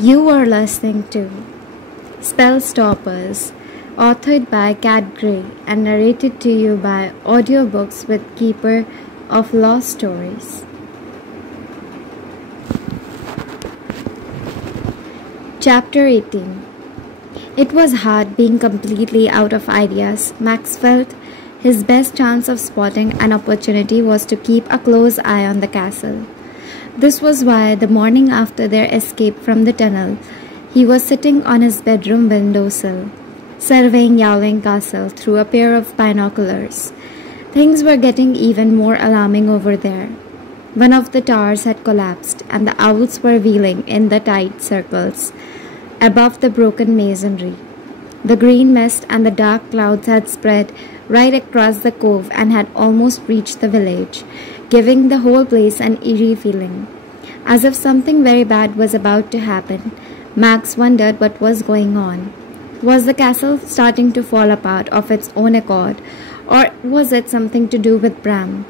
You are listening to Spell Stoppers, authored by Kat Gray and narrated to you by Audiobooks with Keeper of Lost Stories. Chapter 18. It was hard being completely out of ideas. Max felt his best chance of spotting an opportunity was to keep a close eye on the castle. This was why, the morning after their escape from the tunnel, he was sitting on his bedroom windowsill, surveying Yowling Castle through a pair of binoculars. Things were getting even more alarming over there. One of the towers had collapsed, and the owls were wheeling in the tight circles above the broken masonry. The green mist and the dark clouds had spread right across the cove and had almost reached the village, giving the whole place an eerie feeling. As if something very bad was about to happen, Max wondered what was going on. Was the castle starting to fall apart of its own accord, or was it something to do with Bram?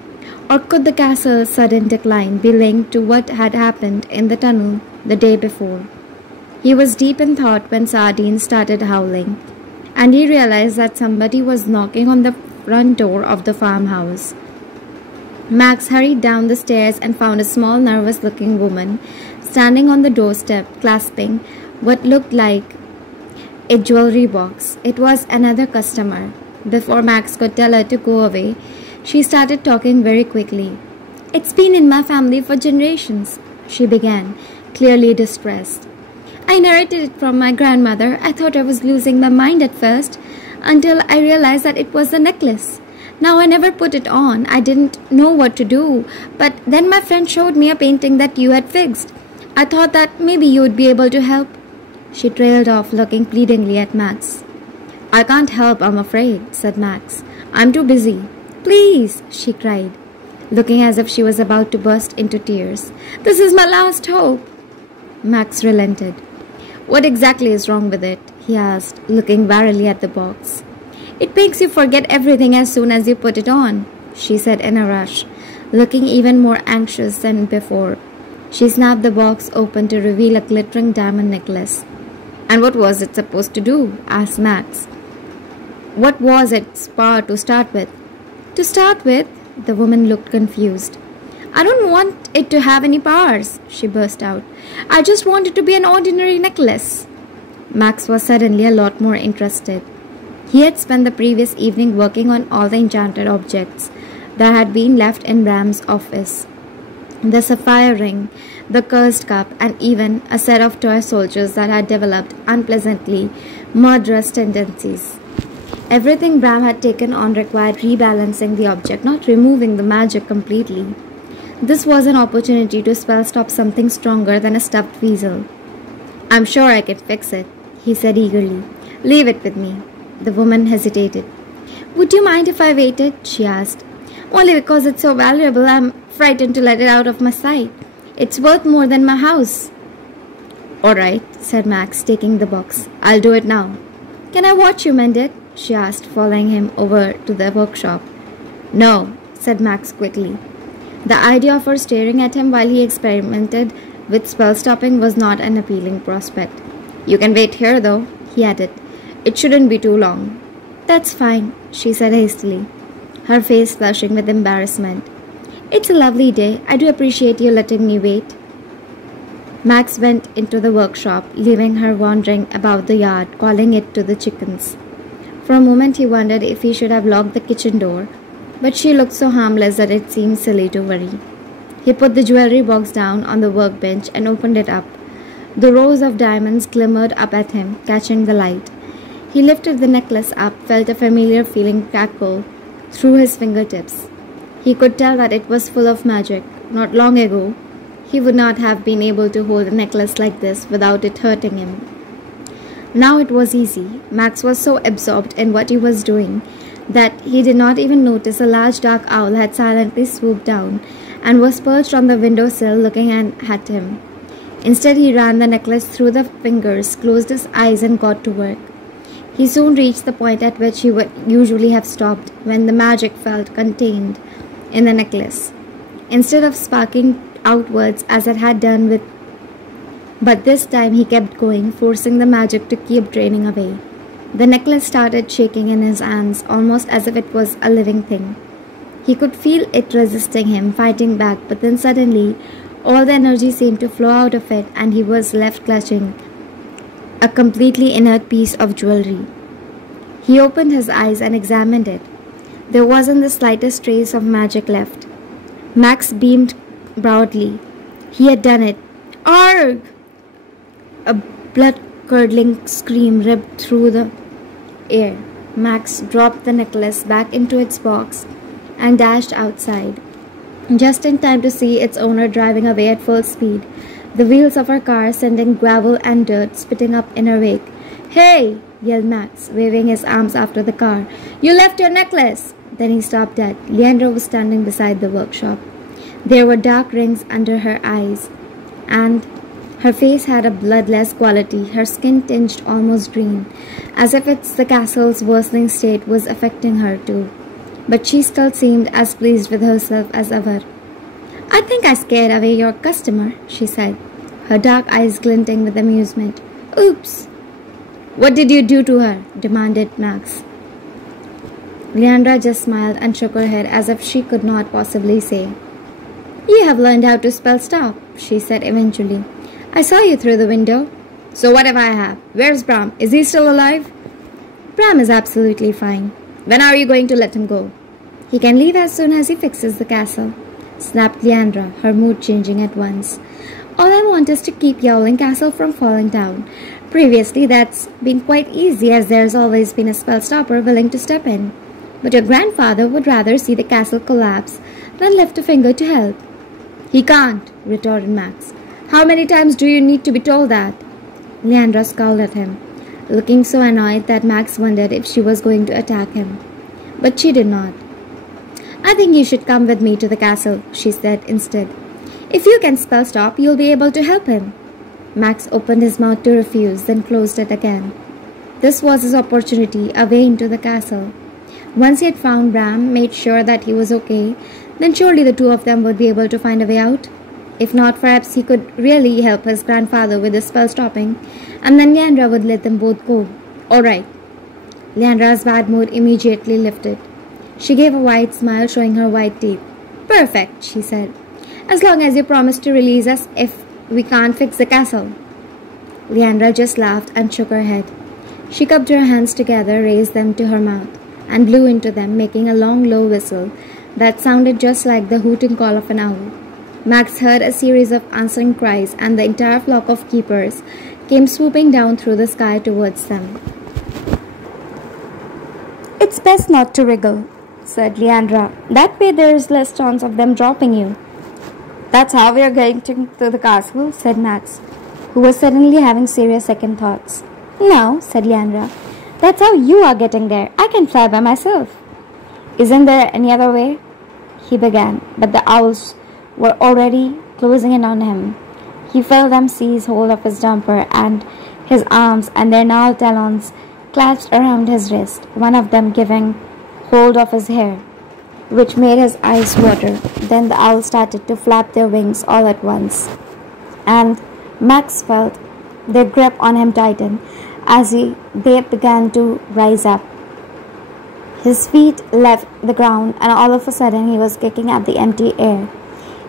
Or could the castle's sudden decline be linked to what had happened in the tunnel the day before? He was deep in thought when Sardine started howling, and he realized that somebody was knocking on the front door of the farmhouse. Max hurried down the stairs and found a small, nervous-looking woman standing on the doorstep, clasping what looked like a jewelry box. It was another customer. Before Max could tell her to go away, she started talking very quickly. "It's been in my family for generations," she began, clearly distressed. "I inherited it from my grandmother. I thought I was losing my mind at first, until I realized that it was a necklace. Now I never put it on. I didn't know what to do, but then my friend showed me a painting that you had fixed. I thought that maybe you would be able to help." She trailed off, looking pleadingly at Max. "I can't help, I'm afraid," said Max. "I'm too busy." "Please," she cried, looking as if she was about to burst into tears. "This is my last hope." Max relented. "What exactly is wrong with it?" he asked, looking warily at the box. "It makes you forget everything as soon as you put it on," she said in a rush, looking even more anxious than before. She snapped the box open to reveal a glittering diamond necklace. "And what was it supposed to do?" asked Max. "What was its power to start with?" "To start with?" The woman looked confused. "I don't want it to have any powers," she burst out. "I just want it to be an ordinary necklace." Max was suddenly a lot more interested. He had spent the previous evening working on all the enchanted objects that had been left in Bram's office. The sapphire ring, the cursed cup, and even a set of toy soldiers that had developed unpleasantly murderous tendencies. Everything Bram had taken on required rebalancing the object, not removing the magic completely. This was an opportunity to spell stop something stronger than a stuffed weasel. "I'm sure I can fix it," he said eagerly. "Leave it with me." The woman hesitated. "Would you mind if I waited?" she asked. "Only because it's so valuable. I'm frightened to let it out of my sight. It's worth more than my house." "All right," said Max, taking the box. "I'll do it now." "Can I watch you mend it?" she asked, following him over to the workshop. "No," said Max quickly. The idea of her staring at him while he experimented with spell stopping was not an appealing prospect. "You can wait here, though," he added. "It shouldn't be too long." "That's fine," she said hastily, her face flushing with embarrassment. "It's a lovely day. I do appreciate you letting me wait." Max went into the workshop, leaving her wandering about the yard, calling it to the chickens. For a moment he wondered if he should have locked the kitchen door, but she looked so harmless that it seemed silly to worry. He put the jewelry box down on the workbench and opened it up. The rows of diamonds glimmered up at him, catching the light. He lifted the necklace up, felt a familiar feeling cackle through his fingertips. He could tell that it was full of magic. Not long ago, he would not have been able to hold a necklace like this without it hurting him. Now it was easy. Max was so absorbed in what he was doing that he did not even notice a large dark owl had silently swooped down and was perched on the windowsill looking at him. Instead, he ran the necklace through the fingers, closed his eyes, and got to work. He soon reached the point at which he would usually have stopped when the magic felt contained in the necklace. Instead of sparking outwards as it had done with But this time he kept going, forcing the magic to keep draining away. The necklace started shaking in his hands, almost as if it was a living thing. He could feel it resisting him, fighting back, but then suddenly all the energy seemed to flow out of it, and he was left clutching a completely inert piece of jewelry. He opened his eyes and examined it. There wasn't the slightest trace of magic left. Max beamed proudly. He had done it. Arg! A blood-curdling scream ripped through the air. Max dropped the necklace back into its box and dashed outside, just in time to see its owner driving away at full speed, the wheels of her car sending gravel and dirt spitting up in her wake. "Hey!" yelled Max, waving his arms after the car. "You left your necklace!" Then he stopped dead. Leandra was standing beside the workshop. There were dark rings under her eyes, and her face had a bloodless quality, her skin tinged almost green, as if the castle's worsening state was affecting her too. But she still seemed as pleased with herself as ever. "I think I scared away your customer," she said, her dark eyes glinting with amusement. "Oops!" "What did you do to her?" demanded Max. Leandra just smiled and shook her head as if she could not possibly say. "You have learned how to spell stop," she said eventually. "I saw you through the window." "So what if I have? Where's Bram? Is he still alive?" "Bram is absolutely fine." "When are you going to let him go?" "He can leave as soon as he fixes the castle," snapped Leandra, her mood changing at once. "All I want is to keep Yowling Castle from falling down. Previously, that's been quite easy, as there's always been a spell stopper willing to step in. But your grandfather would rather see the castle collapse than lift a finger to help." "He can't," retorted Max. "How many times do you need to be told that?" Leandra scowled at him, looking so annoyed that Max wondered if she was going to attack him. But she did not. "I think you should come with me to the castle," she said instead. "If you can spell stop, you'll be able to help him." Max opened his mouth to refuse, then closed it again. This was his opportunity, a way into the castle. Once he had found Bram, made sure that he was okay, then surely the two of them would be able to find a way out. If not, perhaps he could really help his grandfather with the spell stopping, and then Leandra would let them both go. "All right." Leandra's bad mood immediately lifted. She gave a wide smile, showing her white teeth. "Perfect," she said. "As long as you promise to release us if we can't fix the castle." Leandra just laughed and shook her head. She cupped her hands together, raised them to her mouth, and blew into them, making a long, low whistle that sounded just like the hooting call of an owl. Max heard a series of answering cries, and the entire flock of keepers came swooping down through the sky towards them. "It's best not to wriggle," said Leandra. "That way there is less chance of them dropping you." "That's how we are getting to the castle," said Max, who was suddenly having serious second thoughts. "No," said Leandra. "That's how you are getting there. I can fly by myself." "Isn't there any other way?" he began, but the owls were already closing in on him. He felt them seize hold of his jumper and his arms, and their gnarled talons clasped around his wrist, one of them giving hold of his hair, which made his eyes water. Then the owls started to flap their wings all at once, and Max felt their grip on him tighten as they began to rise up. His feet left the ground, and all of a sudden he was kicking at the empty air.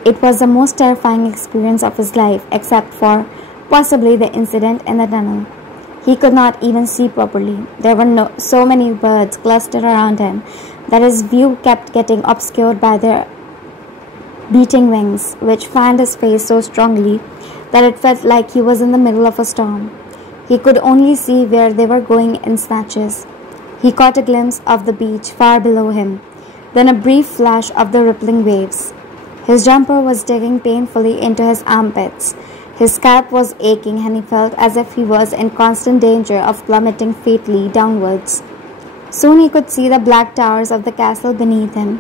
It was the most terrifying experience of his life, except for possibly the incident in the tunnel. He could not even see properly. There were so many birds clustered around him that his view kept getting obscured by their beating wings, which fanned his face so strongly that it felt like he was in the middle of a storm. He could only see where they were going in snatches. He caught a glimpse of the beach far below him, then a brief flash of the rippling waves. His jumper was digging painfully into his armpits. His scalp was aching, and he felt as if he was in constant danger of plummeting fatally downwards. Soon he could see the black towers of the castle beneath him,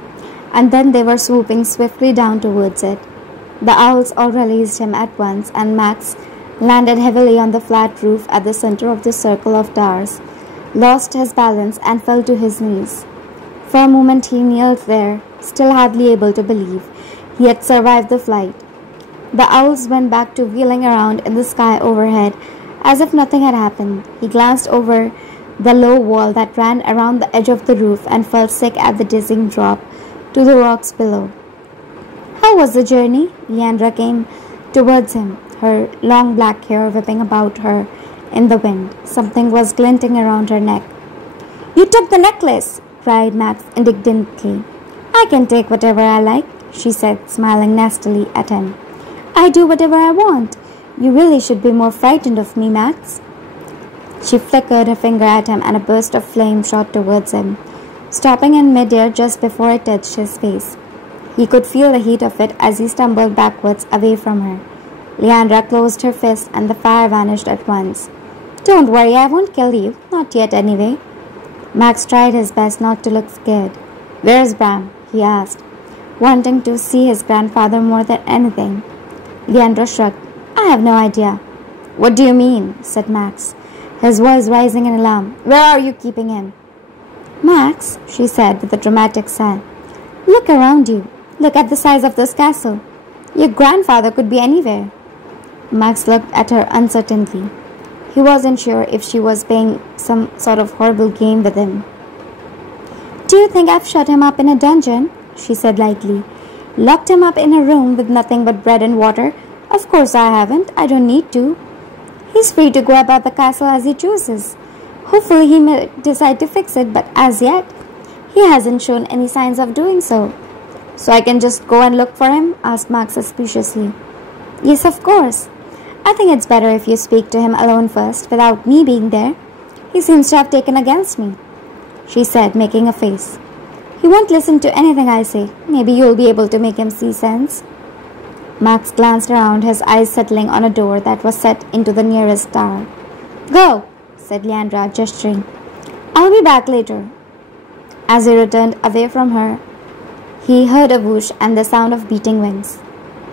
and then they were swooping swiftly down towards it. The owls all released him at once, and Max landed heavily on the flat roof at the center of the circle of towers, lost his balance, and fell to his knees. For a moment he knelt there, still hardly able to believe he had survived the flight. The owls went back to wheeling around in the sky overhead, as if nothing had happened. He glanced over the low wall that ran around the edge of the roof and felt sick at the dizzying drop to the rocks below. How was the journey? Leandra came towards him, her long black hair whipping about her in the wind. Something was glinting around her neck. You took the necklace, cried Max indignantly. I can take whatever I like, she said, smiling nastily at him. I do whatever I want. You really should be more frightened of me, Max. She flickered her finger at him and a burst of flame shot towards him, stopping in midair just before it touched his face. He could feel the heat of it as he stumbled backwards away from her. Leandra closed her fist and the fire vanished at once. Don't worry, I won't kill you. Not yet, anyway. Max tried his best not to look scared. Where's Bram? He asked, wanting to see his grandfather more than anything. Leandra shrugged. I have no idea. What do you mean? Said Max, his voice rising in alarm. Where are you keeping him? Max, she said with a dramatic sigh, look around you. Look at the size of this castle. Your grandfather could be anywhere. Max looked at her uncertainly. He wasn't sure if she was playing some sort of horrible game with him. Do you think I've shut him up in a dungeon? She said lightly. Locked him up in a room with nothing but bread and water? Of course I haven't. I don't need to. He's free to go about the castle as he chooses. Hopefully he may decide to fix it, but as yet, he hasn't shown any signs of doing so. So I can just go and look for him? Asked Max suspiciously. Yes, of course. I think it's better if you speak to him alone first, without me being there. He seems to have taken against me, she said, making a face. He won't listen to anything I say. Maybe you'll be able to make him see sense. Max glanced around, his eyes settling on a door that was set into the nearest tower. Go, said Leandra, gesturing. I'll be back later. As he returned away from her, he heard a whoosh and the sound of beating wings.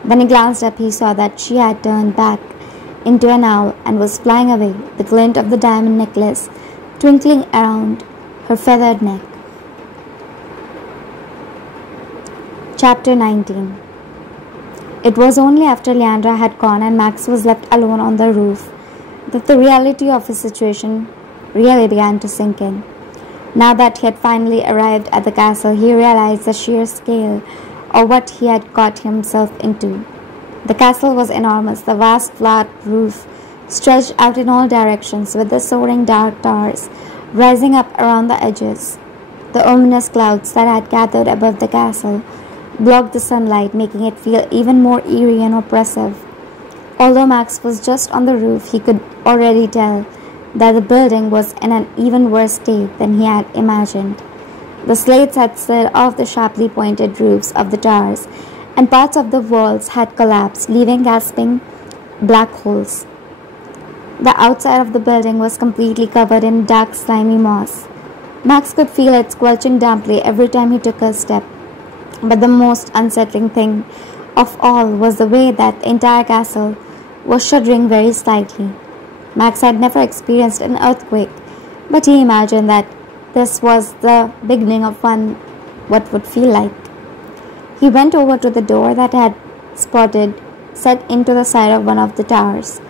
When he glanced up, he saw that she had turned back into an owl and was flying away, the glint of the diamond necklace twinkling around her feathered neck. Chapter 19. It was only after Leandra had gone and Max was left alone on the roof that the reality of his situation really began to sink in. Now that he had finally arrived at the castle, he realized the sheer scale of what he had got himself into. The castle was enormous. The vast flat roof stretched out in all directions, with the soaring dark towers rising up around the edges. The ominous clouds that had gathered above the castle blocked the sunlight, making it feel even more eerie and oppressive. Although Max was just on the roof, he could already tell that the building was in an even worse state than he had imagined. The slates had slid off the sharply pointed roofs of the towers, and parts of the walls had collapsed, leaving gasping black holes. The outside of the building was completely covered in dark, slimy moss. Max could feel it squelching damply every time he took a step. But the most unsettling thing of all was the way that the entire castle was shuddering very slightly. Max had never experienced an earthquake, but he imagined that this was the beginning of one what would feel like. He went over to the door that had spotted set into the side of one of the towers.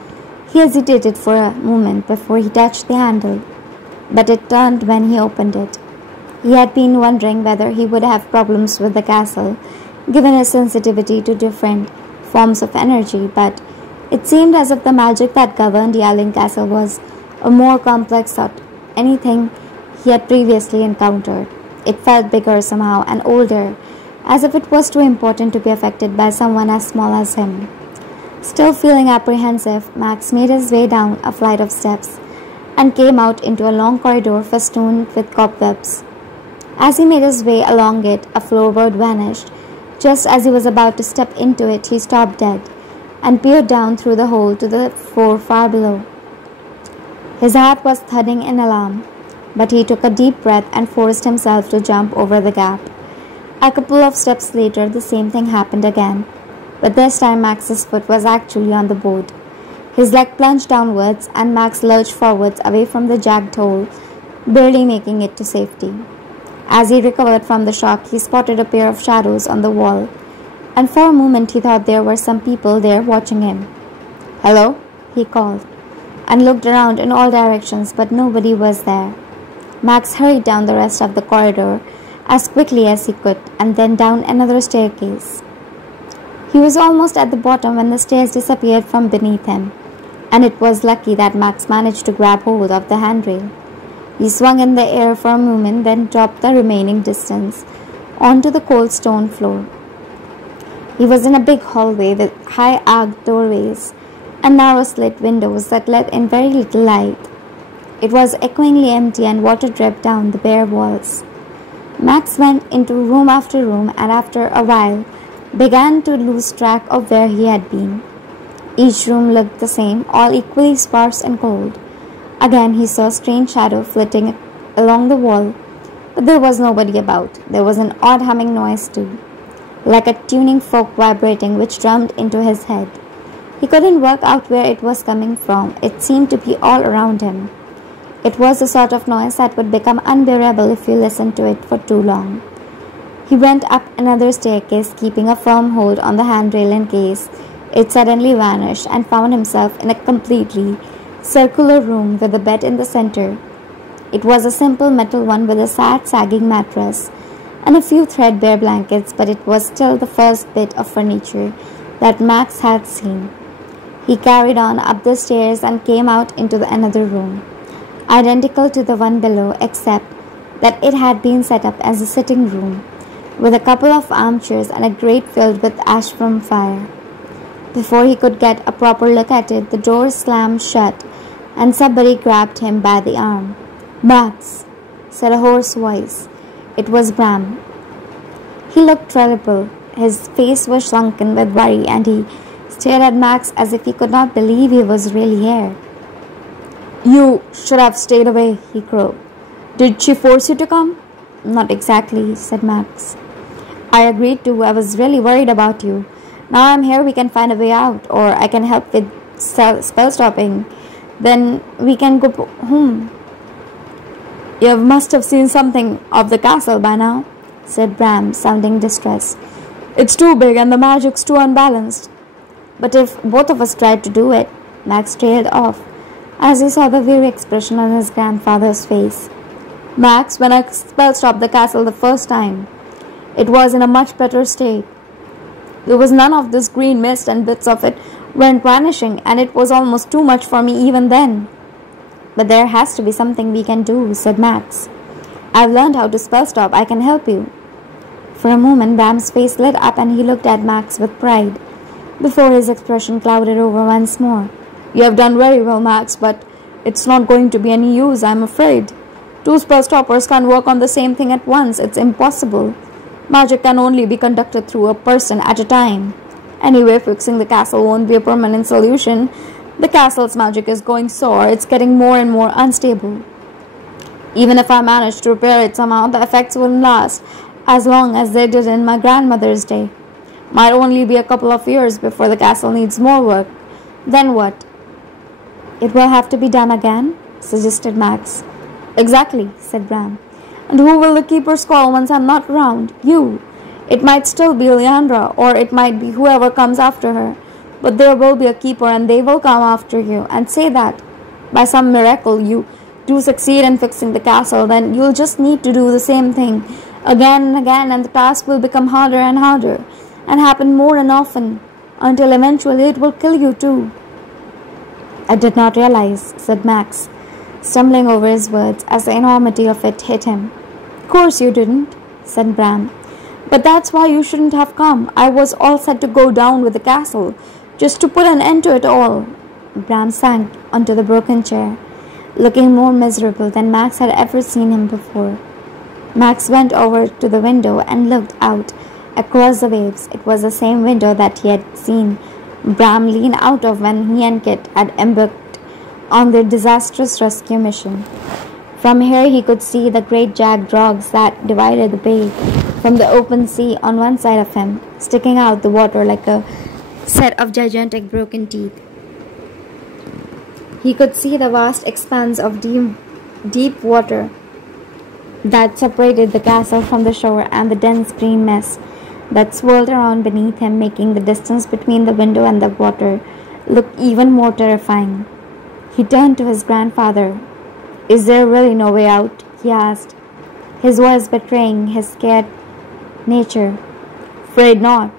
He hesitated for a moment before he touched the handle, but it turned when he opened it. He had been wondering whether he would have problems with the castle, given his sensitivity to different forms of energy, but it seemed as if the magic that governed Yalin Castle was a more complex than anything he had previously encountered. It felt bigger somehow and older, as if it was too important to be affected by someone as small as him. Still feeling apprehensive, Max made his way down a flight of steps and came out into a long corridor festooned with cobwebs. As he made his way along it, a floorboard vanished. Just as he was about to step into it, he stopped dead and peered down through the hole to the floor far below. His heart was thudding in alarm, but he took a deep breath and forced himself to jump over the gap. A couple of steps later, the same thing happened again, but this time Max's foot was actually on the board. His leg plunged downwards and Max lurched forwards away from the jagged hole, barely making it to safety. As he recovered from the shock, he spotted a pair of shadows on the wall and for a moment he thought there were some people there watching him. "Hello?" he called, and looked around in all directions, but nobody was there. Max hurried down the rest of the corridor as quickly as he could, and then down another staircase. He was almost at the bottom when the stairs disappeared from beneath him, and it was lucky that Max managed to grab hold of the handrail. He swung in the air for a moment, then dropped the remaining distance onto the cold stone floor. He was in a big hallway with high arched doorways and narrow slit windows that let in very little light. It was echoingly empty and water dripped down the bare walls. Max went into room after room and after a while began to lose track of where he had been. Each room looked the same, all equally sparse and cold. Again he saw a strange shadow flitting along the wall, but there was nobody about. There was an odd humming noise too, like a tuning fork vibrating, which drummed into his head. He couldn't work out where it was coming from. It seemed to be all around him. It was the sort of noise that would become unbearable if you listened to it for too long. He went up another staircase, keeping a firm hold on the handrail in case it suddenly vanished, and found himself in a completely circular room with a bed in the center. It was a simple metal one with a sad, sagging mattress and a few threadbare blankets, but it was still the first bit of furniture that Max had seen. He carried on up the stairs and came out into another room, identical to the one below, except that it had been set up as a sitting room, with a couple of armchairs and a grate filled with ash from fire. Before he could get a proper look at it, the door slammed shut, and somebody grabbed him by the arm. "Max," said a hoarse voice. It was Bram. He looked terrible. His face was shrunken with worry, and he stared at Max as if he could not believe he was really here. "You should have stayed away," he croaked. "Did she force you to come?" "Not exactly," said Max. "I agreed to. I was really worried about you. Now I'm here, we can find a way out, or I can help with spell stopping. Then we can go home." "You must have seen something of the castle by now," said Bram, sounding distressed. "It's too big and the magic's too unbalanced." "But if both of us tried to do it," Max trailed off, as he saw the weary expression on his grandfather's face. "Max, when I spell stopped the castle the first time, it was in a much better state. There was none of this green mist, and bits of it went vanishing, and it was almost too much for me even then." "But there has to be something we can do," said Max. "I've learned how to spell stop. I can help you." For a moment Bram's face lit up and he looked at Max with pride, before his expression clouded over once more. "You have done very well, Max, but it's not going to be any use, I'm afraid. Two spell stoppers can't work on the same thing at once. It's impossible. Magic can only be conducted through a person at a time. Anyway, fixing the castle won't be a permanent solution. The castle's magic is going sore. It's getting more and more unstable. Even if I managed to repair it somehow, the effects wouldn't last as long as they did in my grandmother's day. Might only be a couple of years before the castle needs more work. Then what?" "It will have to be done again," suggested Max. "Exactly," said Bram. "And who will the keepers call once I'm not around? You. It might still be Leandra, or it might be whoever comes after her. But there will be a keeper, and they will come after you. And say that, by some miracle, you do succeed in fixing the castle, then you'll just need to do the same thing again and again, and the task will become harder and harder, and happen more and often, until eventually it will kill you too." "I did not realize," said Max, stumbling over his words as the enormity of it hit him. "Of course you didn't," said Bram. "But that's why you shouldn't have come. I was all set to go down with the castle, just to put an end to it all." Bram sank onto the broken chair, looking more miserable than Max had ever seen him before. Max went over to the window and looked out across the waves. It was the same window that he had seen Bram lean out of when he and Kit had embarked on their disastrous rescue mission. From here he could see the great jagged rocks that divided the bay from the open sea on one side of him, sticking out the water like a set of gigantic broken teeth. He could see the vast expanse of deep water that separated the castle from the shore, and the dense green mist that swirled around beneath him, making the distance between the window and the water look even more terrifying. He turned to his grandfather. "Is there really no way out?" he asked, his voice betraying his scared nature. "Afraid not."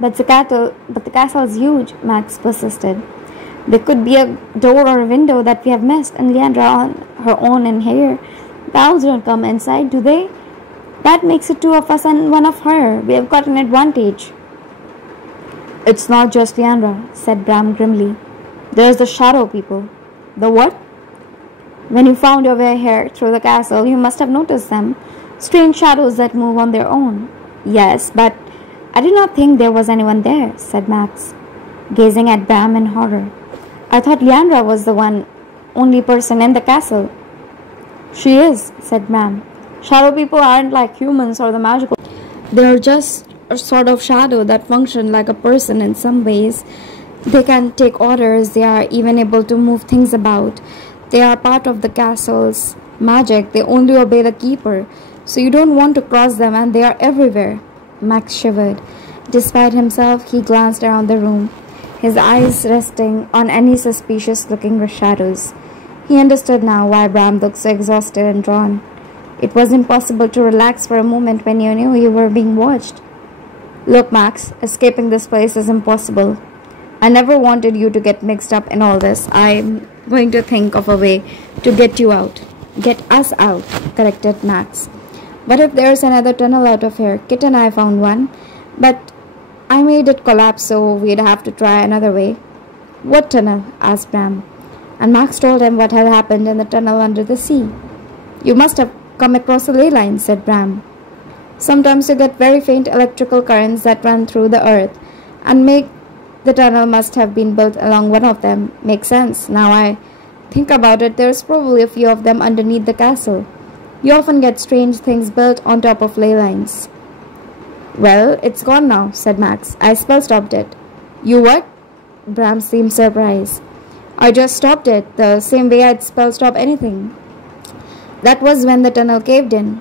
But the castle is huge," Max persisted. "There could be a door or a window that we have missed, and Leandra on her own in here. The owls don't come inside, do they? That makes it two of us and one of her. We have got an advantage." "It's not just Leandra," said Bram grimly. "There's the shadow people." "The what?" "When you found your way here through the castle, you must have noticed them. Strange shadows that move on their own." "Yes, but I did not think there was anyone there," said Max, gazing at Bram in horror. "I thought Leandra was the only person in the castle." "She is," said Bram. "Shadow people aren't like humans or the magical. They're just a sort of shadow that function like a person in some ways. They can take orders. They are even able to move things about. They are part of the castle's magic. They only obey the keeper. So you don't want to cross them, and they are everywhere." Max shivered. Despite himself, he glanced around the room, his eyes resting on any suspicious-looking shadows. He understood now why Bram looked so exhausted and drawn. It was impossible to relax for a moment when you knew you were being watched. "Look, Max, escaping this place is impossible. I never wanted you to get mixed up in all this. I'm going to think of a way to get you out." "Get us out," corrected Max. "What if there's another tunnel out of here? Kit and I found one, but I made it collapse, so we'd have to try another way." "What tunnel?" asked Bram, and Max told him what had happened in the tunnel under the sea. "You must have come across a ley line," said Bram. "Sometimes you get very faint electrical currents that run through the earth, and the tunnel must have been built along one of them. Makes sense. Now I think about it, there's probably a few of them underneath the castle. You often get strange things built on top of ley lines." "Well, it's gone now," said Max. "I spell stopped it." "You what?" Bram seemed surprised. "I just stopped it, the same way I'd spell stop anything. That was when the tunnel caved in."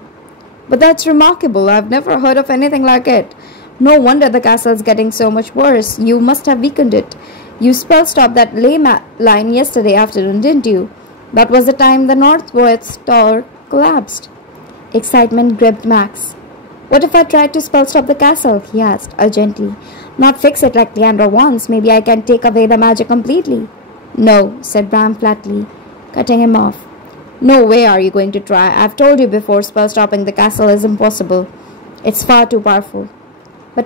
"But that's remarkable. I've never heard of anything like it. No wonder the castle's getting so much worse. You must have weakened it. You spell stopped that line yesterday afternoon, didn't you? That was the time the northwest tower collapsed." Excitement gripped Max. "What if I tried to spell stop the castle?" he asked urgently. "Not fix it like Leandra wants. Maybe I can take away the magic completely." "No," said Bram flatly, cutting him off. "No way are you going to try. I've told you before, spell stopping the castle is impossible. It's far too powerful." "But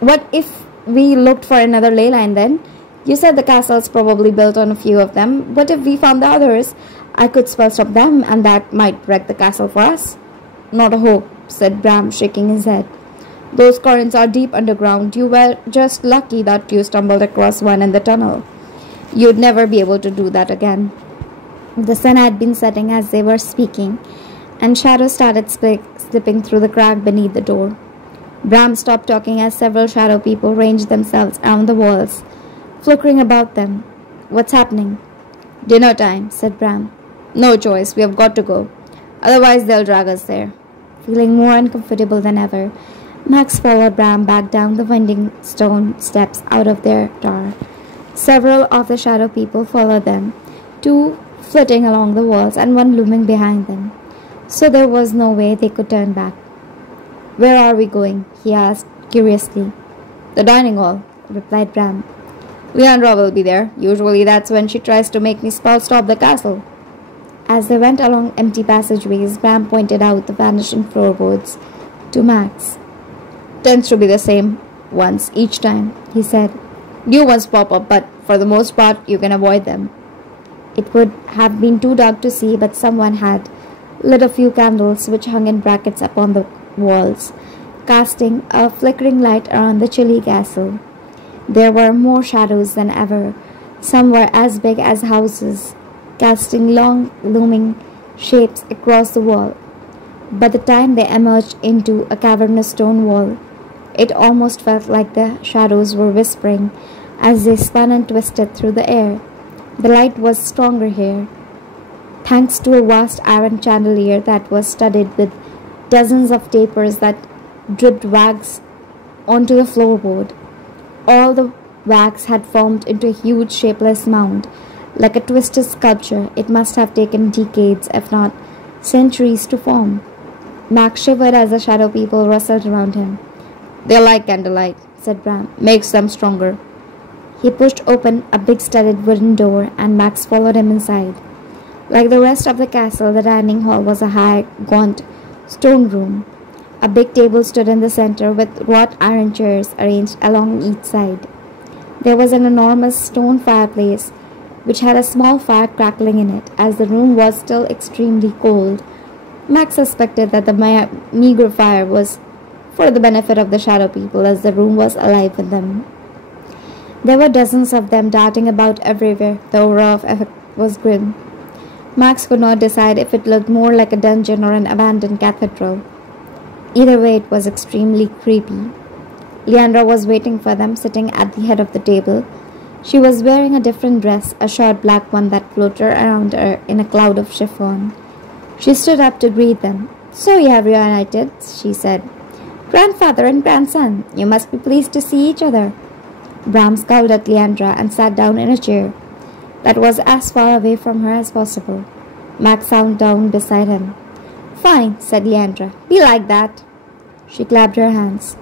what if we looked for another ley line then? You said the castle's probably built on a few of them. What if we found the others? I could spell stop them, and that might wreck the castle for us." "Not a hope," said Bram, shaking his head. "Those currents are deep underground. You were just lucky that you stumbled across one in the tunnel. You'd never be able to do that again." The sun had been setting as they were speaking, and shadows started slipping through the crack beneath the door. Bram stopped talking as several shadow people ranged themselves around the walls, flickering about them. "What's happening?" "Dinner time," said Bram. "No choice, we have got to go. Otherwise they'll drag us there." Feeling more uncomfortable than ever, Max followed Bram back down the winding stone steps out of their tower. Several of the shadow people followed them, two flitting along the walls and one looming behind them, so there was no way they could turn back. "Where are we going?" he asked curiously. "The dining hall," replied Bram. "Leandra will be there. Usually that's when she tries to make me spell stop the castle." As they went along empty passageways, Bram pointed out the vanishing floorboards to Max. "Tends to be the same ones each time," he said. "New ones pop up, but for the most part you can avoid them." It would have been too dark to see, but someone had lit a few candles which hung in brackets upon the walls, casting a flickering light around the chilly castle. There were more shadows than ever. Some were as big as houses, casting long, looming shapes across the wall. By the time they emerged into a cavernous stone wall, it almost felt like the shadows were whispering as they spun and twisted through the air. The light was stronger here, thanks to a vast iron chandelier that was studded with dozens of tapers that dripped wax onto the floorboard. All the wax had formed into a huge shapeless mound. Like a twisted sculpture, it must have taken decades, if not centuries, to form. Max shivered as the shadow people rustled around him. "They like candlelight," said Bram. "Makes them stronger." He pushed open a big studded wooden door, and Max followed him inside. Like the rest of the castle, the dining hall was a high, gaunt stone room. A big table stood in the center with wrought iron chairs arranged along each side. There was an enormous stone fireplace, which had a small fire crackling in it, as the room was still extremely cold. Max suspected that the meager fire was for the benefit of the shadow people, as the room was alive with them. There were dozens of them darting about everywhere. The aura of effect was grim. Max could not decide if it looked more like a dungeon or an abandoned cathedral. Either way, it was extremely creepy. Leandra was waiting for them, sitting at the head of the table. She was wearing a different dress, a short black one that floated around her in a cloud of chiffon. She stood up to greet them. "So you have reunited," she said. "Grandfather and grandson, you must be pleased to see each other." Bram scowled at Leandra and sat down in a chair that was as far away from her as possible. Max sat down beside him. "Fine," said Leandra. "Be like that." She clapped her hands.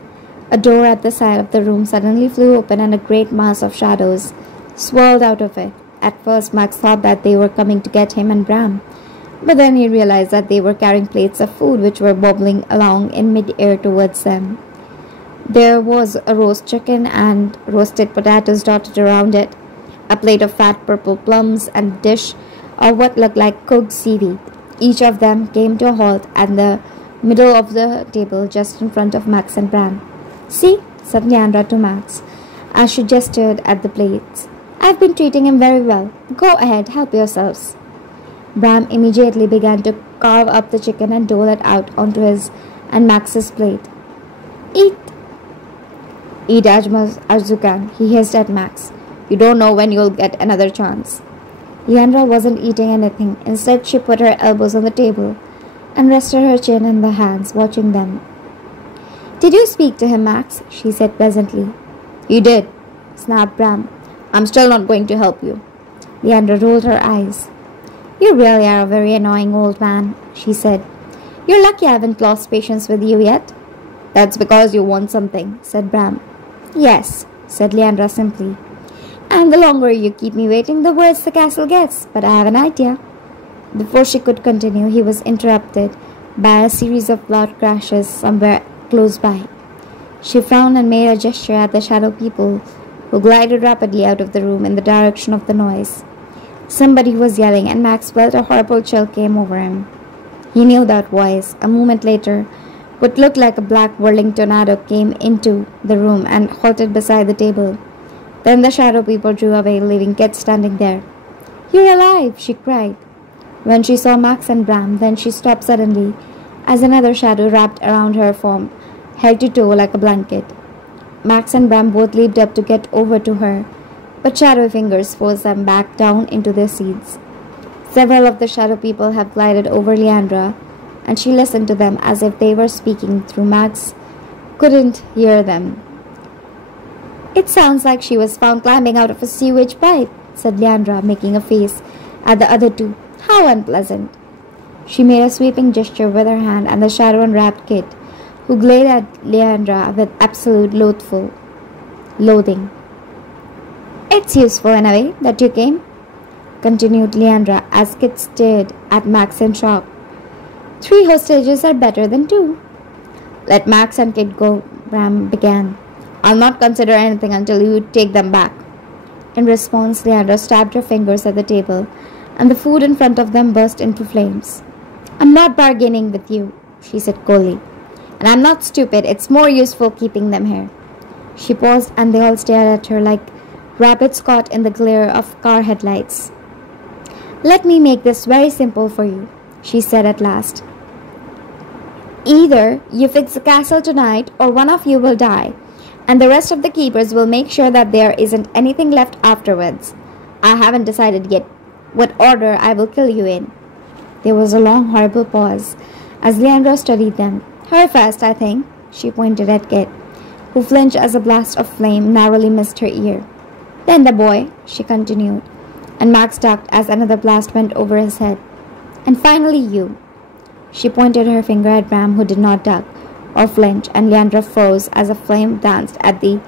A door at the side of the room suddenly flew open and a great mass of shadows swirled out of it. At first, Max thought that they were coming to get him and Bram, but then he realized that they were carrying plates of food which were bobbling along in mid-air towards them. There was a roast chicken and roasted potatoes dotted around it, a plate of fat purple plums, and a dish of what looked like cooked seaweed. Each of them came to a halt at the middle of the table just in front of Max and Bram. "See," said Leandra to Max, as she gestured at the plates. "I've been treating him very well. Go ahead, help yourselves." Bram immediately began to carve up the chicken and dole it out onto his and Max's plate. "Eat." "Eat as much as you can," he hissed at Max. "You don't know when you'll get another chance." Leandra wasn't eating anything. Instead, she put her elbows on the table and rested her chin in the hands, watching them. "Did you speak to him, Max?" she said pleasantly. "He did," snapped Bram. "I'm still not going to help you." Leandra rolled her eyes. "You really are a very annoying old man," she said. "You're lucky I haven't lost patience with you yet." "That's because you want something," said Bram. "Yes," said Leandra simply. "And the longer you keep me waiting, the worse the castle gets. But I have an idea." Before she could continue, he was interrupted by a series of loud crashes somewhere close by. She frowned and made a gesture at the shadow people, who glided rapidly out of the room in the direction of the noise. Somebody was yelling, and Max felt a horrible chill came over him. He knew that voice. A moment later, what looked like a black whirling tornado came into the room and halted beside the table. Then the shadow people drew away, leaving Kit standing there. "You're alive!" she cried. When she saw Max and Bram, then she stopped suddenly, as another shadow wrapped around her form, head to toe like a blanket. Max and Bram both leaped up to get over to her, but shadowy fingers forced them back down into their seats. Several of the shadow people have glided over Leandra, and she listened to them as if they were speaking through Max couldn't hear them. "It sounds like she was found climbing out of a sewage pipe," said Leandra, making a face at the other two. "How unpleasant." She made a sweeping gesture with her hand, and the shadow unwrapped Kit, who glared at Leandra with absolute loathing. "It's useful in a way that you came," continued Leandra as Kit stared at Max in shock. "3 hostages are better than 2. "Let Max and Kit go," Bram began. "I'll not consider anything until you take them back." In response, Leandra stabbed her fingers at the table, and the food in front of them burst into flames. "I'm not bargaining with you," she said coldly. "And I'm not stupid. It's more useful keeping them here." She paused, and they all stared at her like rabbits caught in the glare of car headlights. "Let me make this very simple for you," she said at last. "Either you fix the castle tonight, or one of you will die, and the rest of the keepers will make sure that there isn't anything left afterwards. I haven't decided yet what order I will kill you in." There was a long, horrible pause as Leandra studied them. "Her first, I think," she pointed at Kit. who flinched as a blast of flame narrowly missed her ear. "Then the boy," she continued, and Max ducked as another blast went over his head. "And finally you." She pointed her finger at Bram, who did not duck or flinch, and Leandra froze as a flame danced at the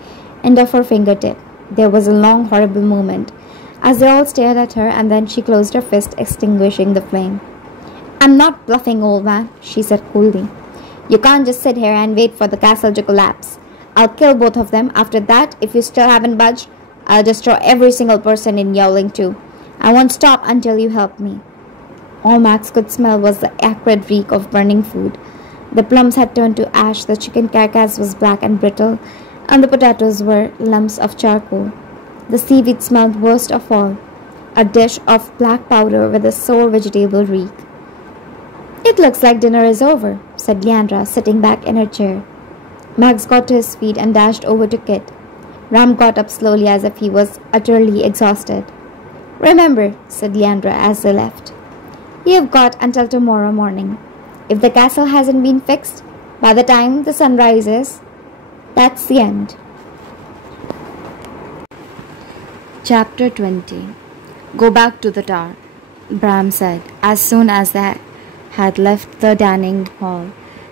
end of her fingertip. There was a long, horrible moment as they all stared at her, and then she closed her fist, extinguishing the flame. "I'm not bluffing, old man," she said coolly. "You can't just sit here and wait for the castle to collapse. I'll kill both of them. After that, if you still haven't budged, I'll destroy every single person in Yowling too. I won't stop until you help me." All Max could smell was the acrid reek of burning food. The plums had turned to ash, the chicken carcass was black and brittle, and the potatoes were lumps of charcoal. The seaweed smelled worst of all, a dish of black powder with a sour vegetable reek. "It looks like dinner is over," said Leandra, sitting back in her chair. Max got to his feet and dashed over to Kit. Ram got up slowly as if he was utterly exhausted. "Remember," said Leandra as they left, "you've got until tomorrow morning. If the castle hasn't been fixed by the time the sun rises, that's the end." Chapter 20. "Go back to the tower," Bram said, as soon as they had left the dining hall,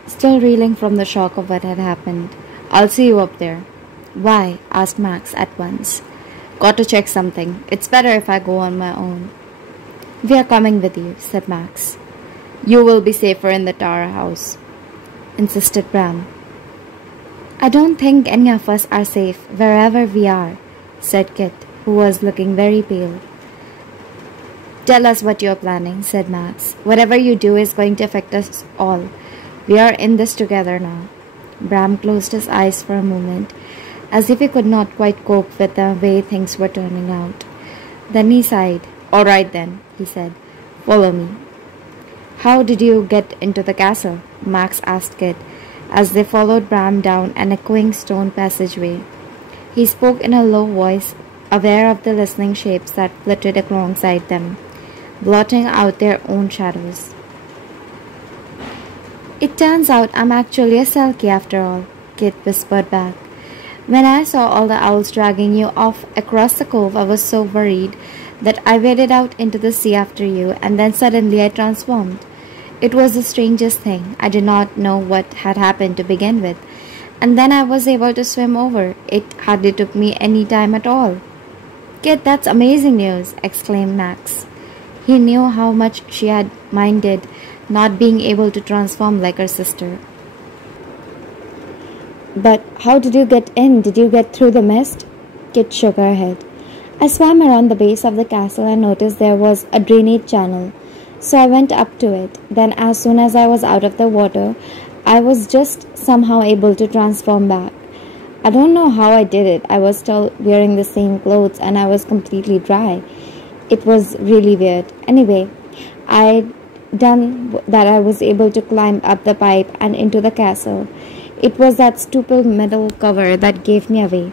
still reeling from the shock of what had happened. "I'll see you up there." "Why?" asked Max at once. "Got to check something. It's better if I go on my own." "We are coming with you," said Max. "You will be safer in the tower house," insisted Bram. "I don't think any of us are safe wherever we are," said Kit, who was looking very pale. "Tell us what you're planning," said Max. "Whatever you do is going to affect us all. We are in this together now." Bram closed his eyes for a moment, as if he could not quite cope with the way things were turning out. Then he sighed. "All right then," he said. "Follow me." "How did you get into the castle?" Max asked Kit, as they followed Bram down an echoing stone passageway. He spoke in a low voice, aware of the listening shapes that flitted alongside them, blotting out their own shadows. "It turns out I'm actually a Selkie after all," Kit whispered back. "When I saw all the owls dragging you off across the cove, I was so worried that I waded out into the sea after you, and then suddenly I transformed. It was the strangest thing. I did not know what had happened to begin with, and then I was able to swim over. It hardly took me any time at all." "Kit, that's amazing news!" exclaimed Max. He knew how much she had minded not being able to transform like her sister. "But how did you get in? Did you get through the mist?" Kit shook her head. "I swam around the base of the castle and noticed there was a drainage channel, so I went up to it. Then as soon as I was out of the water, I was just somehow able to transform back. I don't know how I did it. I was still wearing the same clothes and I was completely dry. It was really weird. Anyway, I'd done that. I was able to climb up the pipe and into the castle. It was that stupid metal cover that gave me away.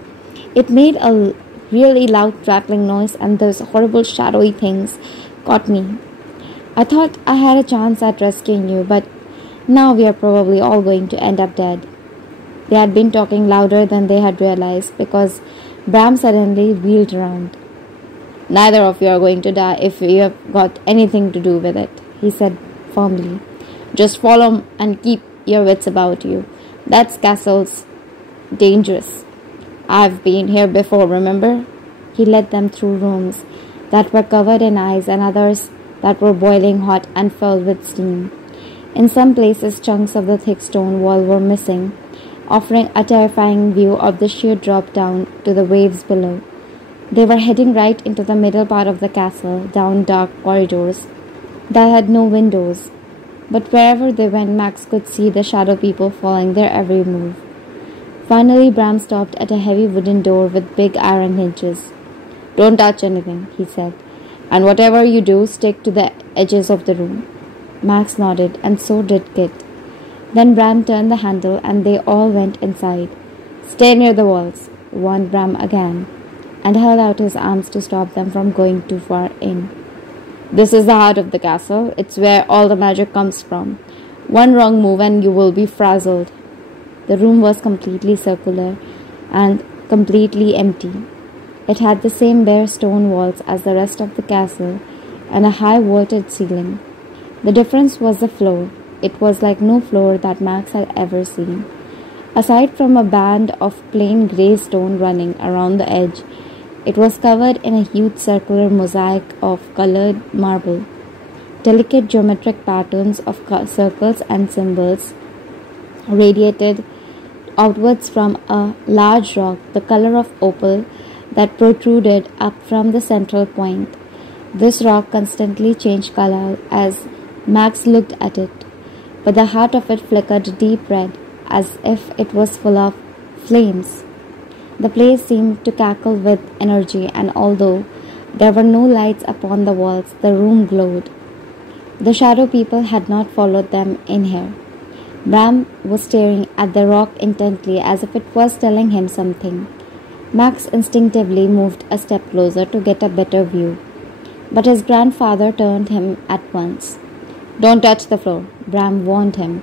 It made a really loud rattling noise and those horrible shadowy things caught me. I thought I had a chance at rescuing you, but now we are probably all going to end up dead." They had been talking louder than they had realized because Bram suddenly wheeled around. "Neither of you are going to die if you have got anything to do with it," he said firmly. "Just follow and keep your wits about you. That castle's dangerous. I've been here before, remember?" He led them through rooms that were covered in ice and others that were boiling hot and filled with steam. In some places, chunks of the thick stone wall were missing, offering a terrifying view of the sheer drop down to the waves below. They were heading right into the middle part of the castle, down dark corridors that had no windows. But wherever they went, Max could see the shadow people following their every move. Finally, Bram stopped at a heavy wooden door with big iron hinges. "Don't touch anything," he said, "and whatever you do, stick to the edges of the room." Max nodded, and so did Kit. Then Bram turned the handle, and they all went inside. "Stay near the walls," warned Bram again, and held out his arms to stop them from going too far in. "This is the heart of the castle. It's where all the magic comes from. One wrong move and you will be frazzled." The room was completely circular, and completely empty. It had the same bare stone walls as the rest of the castle and a high vaulted ceiling. The difference was the floor. It was like no floor that Max had ever seen. Aside from a band of plain grey stone running around the edge, it was covered in a huge circular mosaic of colored marble. Delicate geometric patterns of circles and symbols radiated outwards from a large rock the color of opal that protruded up from the central point. This rock constantly changed color as Max looked at it, but the heart of it flickered deep red as if it was full of flames. The place seemed to cackle with energy, and although there were no lights upon the walls, the room glowed. The shadow people had not followed them in here. Bram was staring at the rock intently as if it was telling him something. Max instinctively moved a step closer to get a better view, but his grandfather turned him at once. "Don't touch the floor," Bram warned him.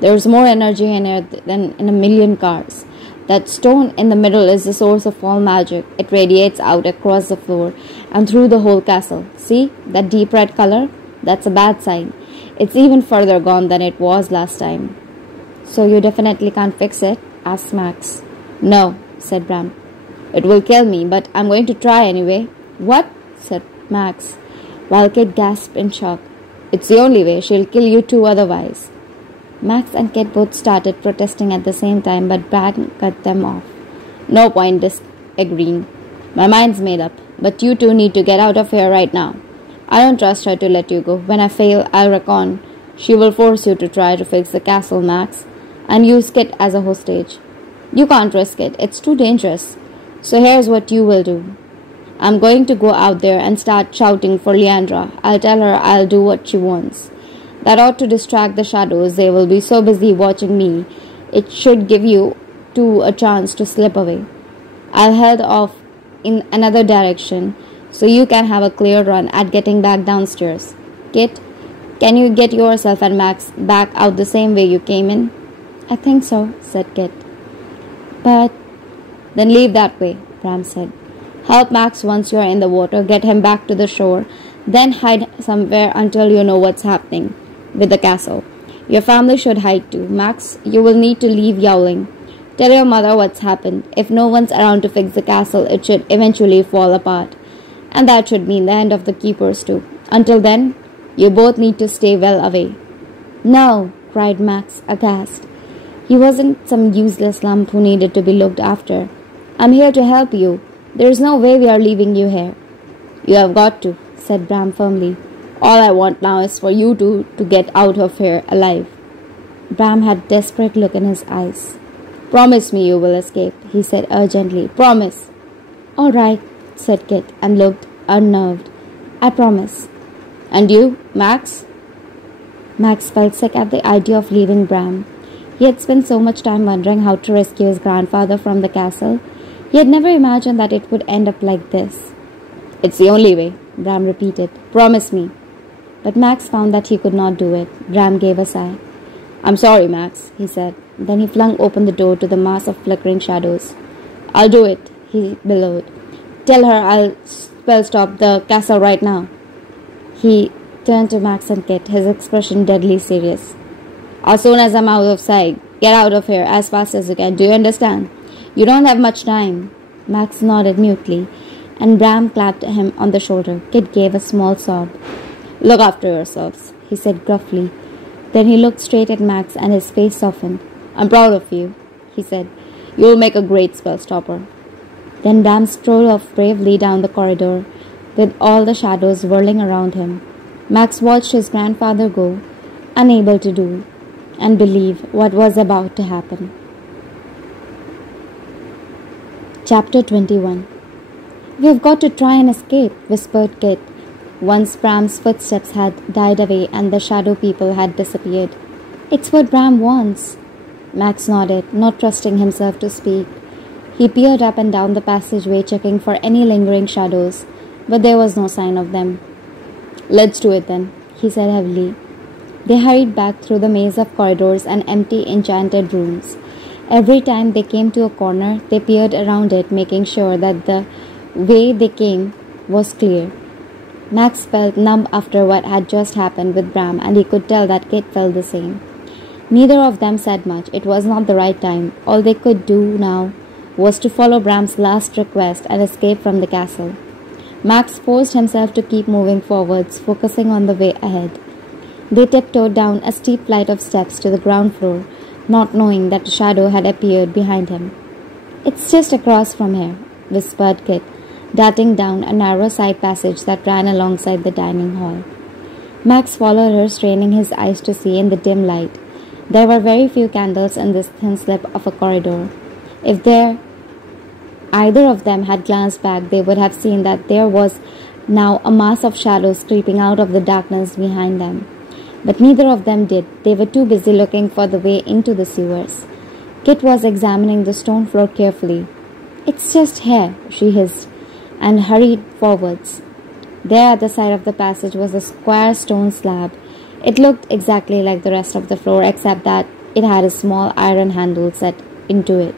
"There's more energy in here than in a million cars. That stone in the middle is the source of all magic. It radiates out across the floor and through the whole castle. See that deep red color? That's a bad sign. It's even further gone than it was last time." "So you definitely can't fix it?" asked Max. "No," said Bram. "It will kill me, but I'm going to try anyway." "What?" said Max, while Kit gasped in shock. "It's the only way. She'll kill you too otherwise." Max and Kit both started protesting at the same time, but Bram cut them off. "No point disagreeing. My mind's made up, but you two need to get out of here right now. I don't trust her to let you go. When I fail, I'll reckon she will force you to try to fix the castle, Max, and use Kit as a hostage. You can't risk it. It's too dangerous. So here's what you will do. I'm going to go out there and start shouting for Leandra. I'll tell her I'll do what she wants. That ought to distract the shadows. They will be so busy watching me. It should give you two a chance to slip away. I'll head off in another direction so you can have a clear run at getting back downstairs. Kit, can you get yourself and Max back out the same way you came in?" "I think so," said Kit. "But then leave that way," Bram said. "Help Max once you're in the water. Get him back to the shore. Then hide somewhere until you know what's happening with the castle. Your family should hide too. Max, you will need to leave Yowling. Tell your mother what's happened. If no one's around to fix the castle, it should eventually fall apart. And that should mean the end of the keepers too. Until then, you both need to stay well away." "No," cried Max, aghast. He wasn't some useless lump who needed to be looked after. "I'm here to help you. There's no way we are leaving you here." "You have got to," said Bram firmly. "All I want now is for you two to get out of here alive." Bram had a desperate look in his eyes. "Promise me you will escape," he said urgently. "Promise." "All right," said Kit, and looked unnerved. "I promise." "And you, Max?" Max felt sick at the idea of leaving Bram. He had spent so much time wondering how to rescue his grandfather from the castle. He had never imagined that it would end up like this. "It's the only way," Bram repeated. "Promise me." But Max found that he could not do it. Bram gave a sigh. "I'm sorry, Max," he said. Then he flung open the door to the mass of flickering shadows. "I'll do it," he bellowed. "Tell her I'll spell stop the castle right now." He turned to Max and Kit, his expression deadly serious. "As soon as I'm out of sight, get out of here as fast as you can. Do you understand? You don't have much time." Max nodded mutely, and Bram clapped him on the shoulder. Kit gave a small sob. "Look after yourselves," he said gruffly. Then he looked straight at Max and his face softened. "I'm proud of you," he said. "You'll make a great spell stopper." Then Bram strolled off bravely down the corridor, with all the shadows whirling around him. Max watched his grandfather go, unable to do and believe what was about to happen. Chapter 21. "We've got to try and escape," whispered Kit, once Bram's footsteps had died away and the shadow people had disappeared. "It's what Bram wants." Max nodded, not trusting himself to speak. He peered up and down the passageway, checking for any lingering shadows, but there was no sign of them. "Let's do it then," he said heavily. They hurried back through the maze of corridors and empty, enchanted rooms. Every time they came to a corner, they peered around it, making sure that the way they came was clear. Max felt numb after what had just happened with Bram, and he could tell that Kit felt the same. Neither of them said much. It was not the right time. All they could do now was to follow Bram's last request and escape from the castle. Max forced himself to keep moving forwards, focusing on the way ahead. They tiptoed down a steep flight of steps to the ground floor, not knowing that a shadow had appeared behind him. "It's just across from here," whispered Kit, darting down a narrow side passage that ran alongside the dining hall. Max followed her, straining his eyes to see in the dim light. There were very few candles in this thin slip of a corridor. If either of them had glanced back, they would have seen that there was now a mass of shadows creeping out of the darkness behind them. But neither of them did. They were too busy looking for the way into the sewers. Kit was examining the stone floor carefully. "It's just here," she hissed, and hurried forwards. There at the side of the passage was a square stone slab. It looked exactly like the rest of the floor, except that it had a small iron handle set into it.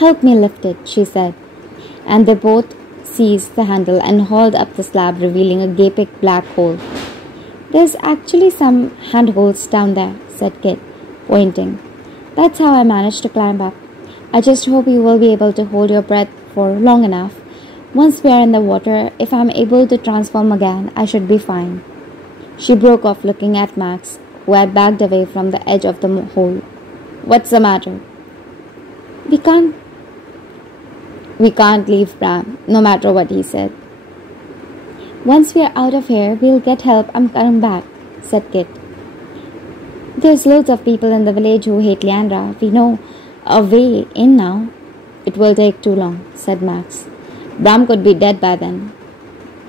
"Help me lift it," she said, and they both seized the handle and hauled up the slab, revealing a gaping black hole. "There's actually some handholds down there," said Kit, pointing. "That's how I managed to climb up. I just hope you will be able to hold your breath for long enough. Once we are in the water, if I'm able to transform again, I should be fine." She broke off, looking at Max, who had backed away from the edge of the hole. "What's the matter?" We can't leave Bram, no matter what he said." "Once we are out of here, we'll get help. I'm coming back," said Kit. "There's loads of people in the village who hate Leandra. We know a way in now." "It will take too long," said Max. "Bram could be dead by then."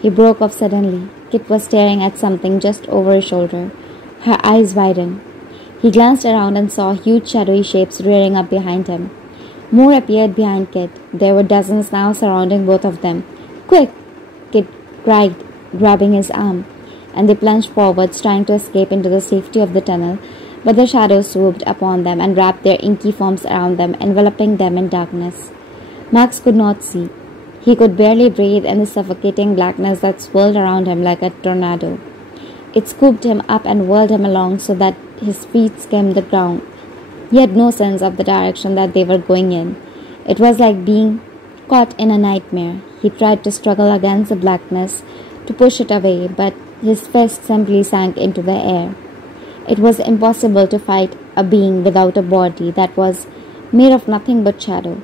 He broke off suddenly. Kit was staring at something just over his shoulder. Her eyes widened. He glanced around and saw huge shadowy shapes rearing up behind him. More appeared behind Kit. There were dozens now surrounding both of them. "Quick!" Kit cried, grabbing his arm, and they plunged forwards, trying to escape into the safety of the tunnel, but the shadows swooped upon them and wrapped their inky forms around them, enveloping them in darkness. Max could not see. He could barely breathe in the suffocating blackness that swirled around him like a tornado. It scooped him up and whirled him along so that his feet skimmed the ground. He had no sense of the direction that they were going in. It was like being caught in a nightmare. He tried to struggle against the blackness, to push it away, but his fist simply sank into the air. It was impossible to fight a being without a body that was made of nothing but shadow.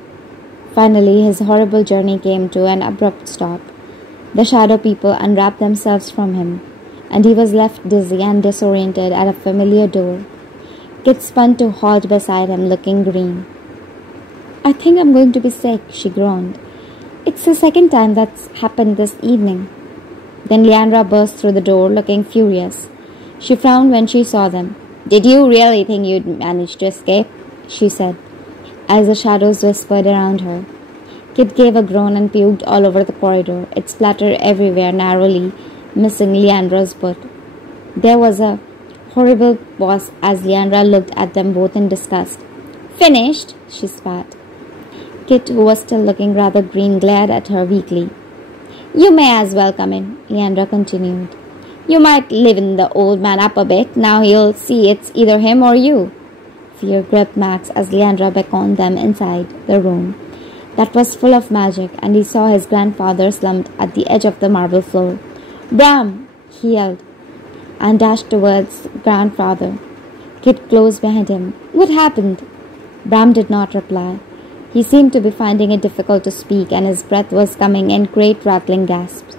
Finally, his horrible journey came to an abrupt stop. The shadow people unwrapped themselves from him, and he was left dizzy and disoriented at a familiar door. Kit spun to halt beside him, looking green. "I think I'm going to be sick," she groaned. "It's the second time that's happened this evening." Then Leandra burst through the door, looking furious. She frowned when she saw them. "Did you really think you'd manage to escape?" she said, as the shadows whispered around her. Kit gave a groan and puked all over the corridor. It splattered everywhere, narrowly missing Leandra's butt. There was a horrible pause as Leandra looked at them both in disgust. "Finished?" she spat. Kit, who was still looking rather green, glared at her weakly. "You may as well come in," Leandra continued. "You might liven the old man up a bit. Now he'll see it's either him or you." Fear gripped Max as Leandra beckoned them inside the room that was full of magic, and he saw his grandfather slumped at the edge of the marble floor. "Bram!" he yelled, and dashed towards grandfather. Kit closed behind him. "What happened?" Bram did not reply. He seemed to be finding it difficult to speak, and his breath was coming in great rattling gasps.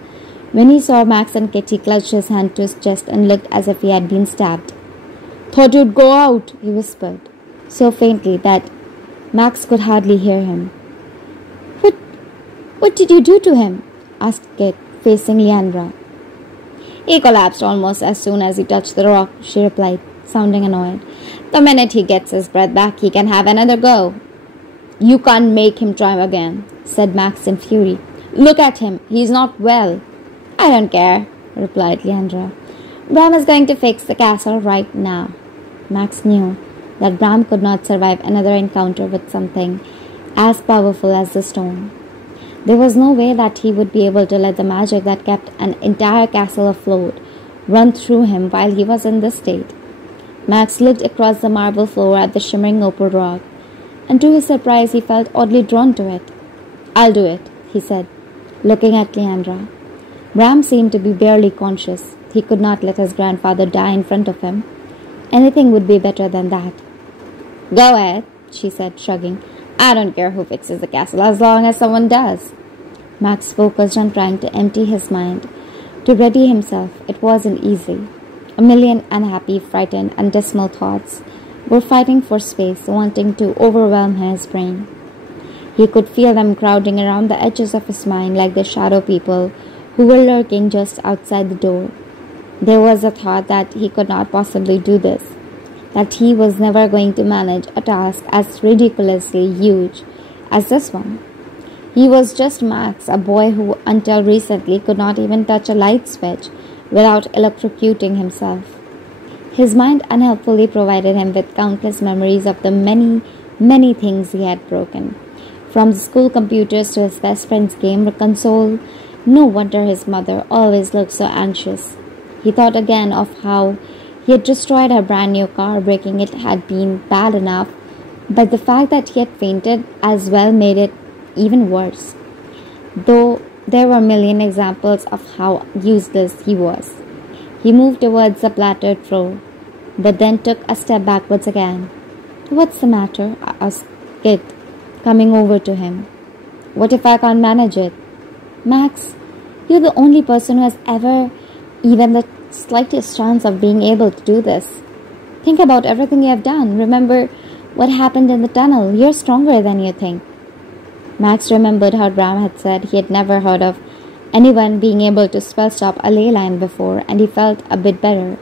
When he saw Max and Kit, he clutched his hand to his chest and looked as if he had been stabbed. "Thought you'd go out," he whispered, so faintly that Max could hardly hear him. What did you do to him?" asked Kit, facing Leandra. "He collapsed almost as soon as he touched the rock," she replied, sounding annoyed. "The minute he gets his breath back, he can have another go." "You can't make him try again," said Max in fury. "Look at him. He's not well." "I don't care," replied Leandra. "Bram is going to fix the castle right now." Max knew that Bram could not survive another encounter with something as powerful as the stone. There was no way that he would be able to let the magic that kept an entire castle afloat run through him while he was in this state. Max looked across the marble floor at the shimmering opal rock, and to his surprise he felt oddly drawn to it. "I'll do it," he said, looking at Leandra. Bram seemed to be barely conscious. He could not let his grandfather die in front of him. Anything would be better than that. "Go ahead," she said, shrugging. "I don't care who fixes the castle as long as someone does." Max focused on trying to empty his mind, to ready himself. It wasn't easy. A million unhappy, frightened, and dismal thoughts were fighting for space, wanting to overwhelm his brain. He could feel them crowding around the edges of his mind like the shadow people who were lurking just outside the door. There was a thought that he could not possibly do this, that he was never going to manage a task as ridiculously huge as this one. He was just Max, a boy who until recently could not even touch a light switch without electrocuting himself. His mind unhelpfully provided him with countless memories of the many, many things he had broken. From the school computers to his best friend's game console, no wonder his mother always looked so anxious. He thought again of how he had destroyed her brand new car. Breaking it had been bad enough, but the fact that he had fainted as well made it even worse. Though there were a million examples of how useless he was. He moved towards the plattered floor, but then took a step backwards again. "What's the matter?" asked Kit, coming over to him. "What if I can't manage it?" "Max, you're the only person who has ever even the slightest chance of being able to do this. Think about everything you have done. Remember what happened in the tunnel. You're stronger than you think." Max remembered how Bram had said he had never heard of anyone being able to spell stop a ley line before, and he felt a bit better.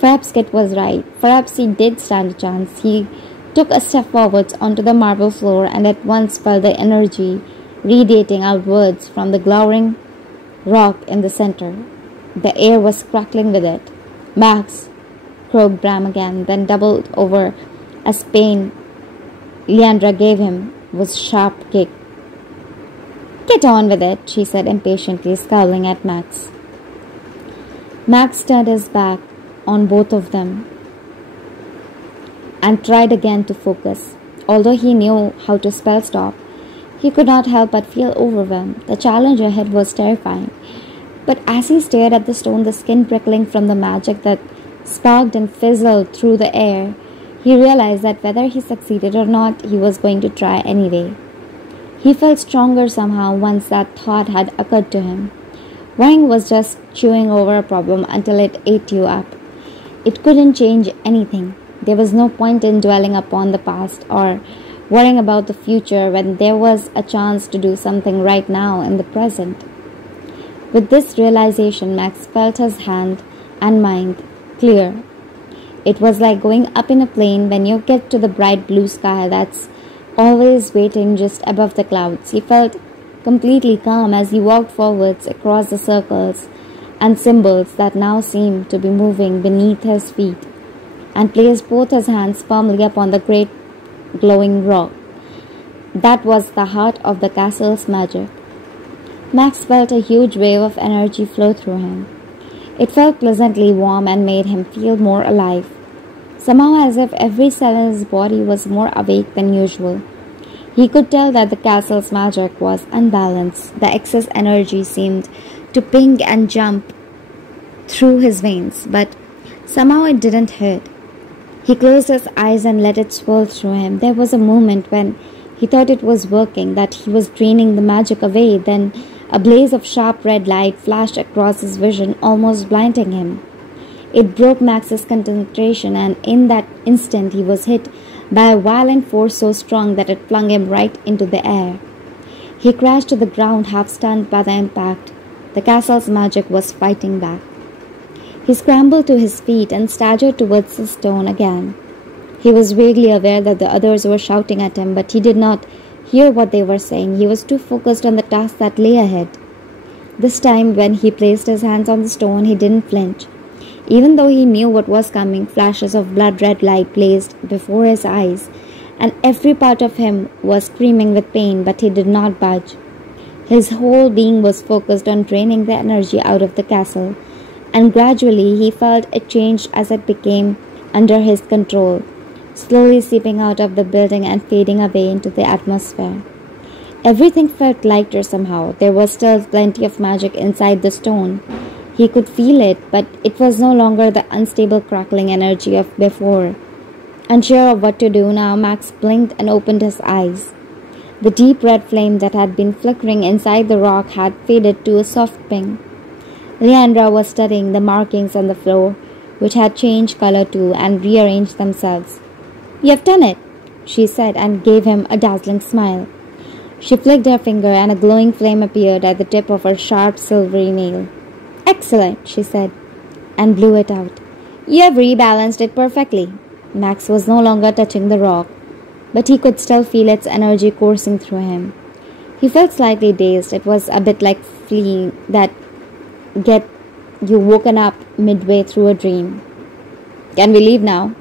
Perhaps Kit was right. Perhaps he did stand a chance. He took a step forwards onto the marble floor and at once felt the energy radiating outwards from the glowering rock in the center. The air was crackling with it. "Max!" croaked Bram again, then doubled over as pain Leandra gave him was sharp kick. "Get on with it," she said impatiently, scowling at Max. Max turned his back on both of them and tried again to focus. Although he knew how to spell stop, he could not help but feel overwhelmed. The challenge ahead was terrifying. But as he stared at the stone, the skin prickling from the magic that sparked and fizzled through the air, he realized that whether he succeeded or not, he was going to try anyway. He felt stronger somehow once that thought had occurred to him. Worrying was just chewing over a problem until it ate you up. It couldn't change anything. There was no point in dwelling upon the past or worrying about the future when there was a chance to do something right now in the present. With this realization, Max felt his hand and mind clear. It was like going up in a plane when you get to the bright blue sky that's always waiting just above the clouds. He felt completely calm as he walked forwards across the circles and symbols that now seemed to be moving beneath his feet, and placed both his hands firmly upon the great glowing rock. That was the heart of the castle's magic. Max felt a huge wave of energy flow through him. It felt pleasantly warm and made him feel more alive, somehow as if every cell in his body was more awake than usual. He could tell that the castle's magic was unbalanced. The excess energy seemed to ping and jump through his veins, but somehow it didn't hurt. He closed his eyes and let it swirl through him. There was a moment when he thought it was working, that he was draining the magic away. Then a blaze of sharp red light flashed across his vision, almost blinding him. It broke Max's concentration, and in that instant he was hit by a violent force so strong that it flung him right into the air. He crashed to the ground, half stunned by the impact. The castle's magic was fighting back. He scrambled to his feet and staggered towards the stone again. He was vaguely aware that the others were shouting at him, but he did not hear what they were saying. He was too focused on the task that lay ahead. This time, when he placed his hands on the stone, he didn't flinch. Even though he knew what was coming, flashes of blood-red light blazed before his eyes, and every part of him was screaming with pain, but he did not budge. His whole being was focused on draining the energy out of the castle, and gradually he felt it change as it became under his control, slowly seeping out of the building and fading away into the atmosphere. Everything felt lighter somehow. There was still plenty of magic inside the stone. He could feel it, but it was no longer the unstable crackling energy of before. Unsure of what to do now, Max blinked and opened his eyes. The deep red flame that had been flickering inside the rock had faded to a soft pink. Leandra was studying the markings on the floor, which had changed color too and rearranged themselves. "You've done it," she said, and gave him a dazzling smile. She flicked her finger and a glowing flame appeared at the tip of her sharp silvery nail. "Excellent," she said, and blew it out. "You have rebalanced it perfectly." Max was no longer touching the rock, but he could still feel its energy coursing through him. He felt slightly dazed. It was a bit like fleeing that get you woken up midway through a dream. "Can we leave now?"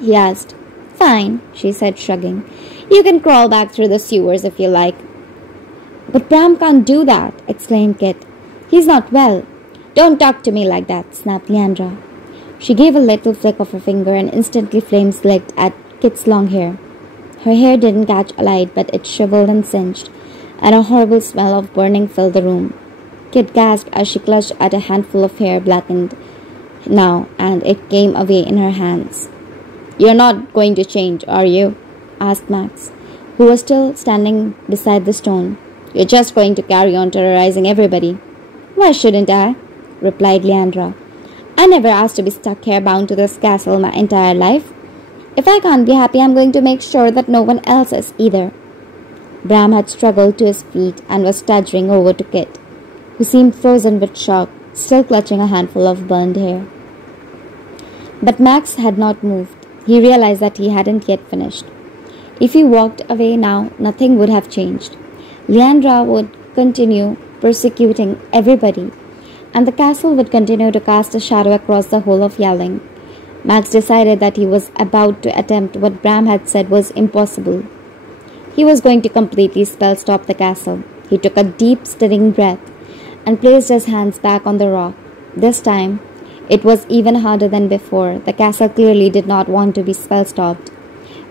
he asked. "Fine," she said, shrugging. "You can crawl back through the sewers if you like." "But Bram can't do that," exclaimed Kit. "He's not well." "Don't talk to me like that," snapped Leandra. She gave a little flick of her finger and instantly flames licked at Kit's long hair. Her hair didn't catch alight, but it shriveled and singed, and a horrible smell of burning filled the room. Kit gasped as she clutched at a handful of hair blackened now, and it came away in her hands. "You're not going to change, are you?" asked Max, who was still standing beside the stone. "You're just going to carry on terrorizing everybody." "Why shouldn't I?" replied Leandra. "I never asked to be stuck here bound to this castle my entire life. If I can't be happy, I'm going to make sure that no one else is either." Bram had struggled to his feet and was staggering over to Kit, who seemed frozen with shock, still clutching a handful of burned hair. But Max had not moved. He realized that he hadn't yet finished. If he walked away now, nothing would have changed. Leandra would continue persecuting everybody, and the castle would continue to cast a shadow across the whole of Yelling. Max decided that he was about to attempt what Bram had said was impossible. He was going to completely spell-stop the castle. He took a deep, stirring breath and placed his hands back on the rock. This time, it was even harder than before. The castle clearly did not want to be spell-stopped.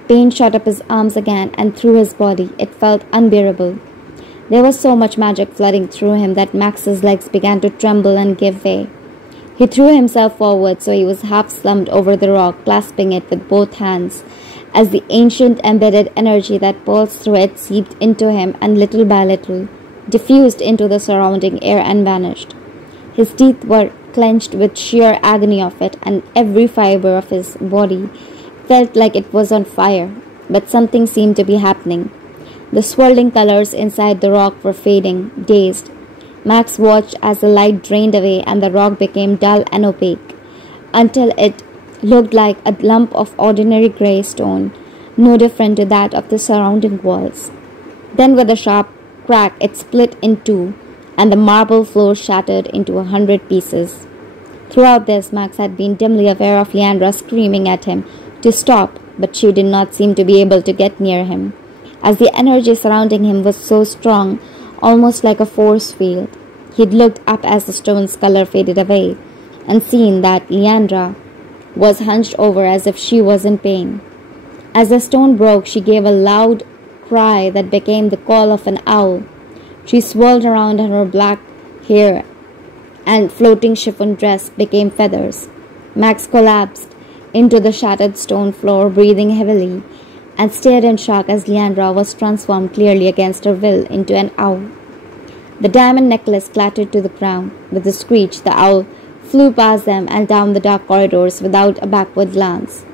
Pain shot up his arms again and through his body. It felt unbearable. There was so much magic flooding through him that Max's legs began to tremble and give way. He threw himself forward so he was half slumped over the rock, clasping it with both hands, as the ancient embedded energy that pulsed through it seeped into him and little by little diffused into the surrounding air and vanished. His teeth were clenched with sheer agony of it, and every fiber of his body felt like it was on fire, but something seemed to be happening. The swirling colors inside the rock were fading, dazed. Max watched as the light drained away and the rock became dull and opaque, until it looked like a lump of ordinary grey stone, no different to that of the surrounding walls. Then with a sharp crack it split in two, and the marble floor shattered into 100 pieces. Throughout this, Max had been dimly aware of Leandra screaming at him to stop, but she did not seem to be able to get near him, as the energy surrounding him was so strong, almost like a force field. He'd looked up as the stone's color faded away, and seen that Leandra was hunched over as if she was in pain. As the stone broke, she gave a loud cry that became the call of an owl. She swirled around, and her black hair and floating chiffon dress became feathers. Max collapsed into the shattered stone floor, breathing heavily, and stared in shock as Leandra was transformed clearly against her will into an owl. The diamond necklace clattered to the ground. With a screech, the owl flew past them and down the dark corridors without a backward glance.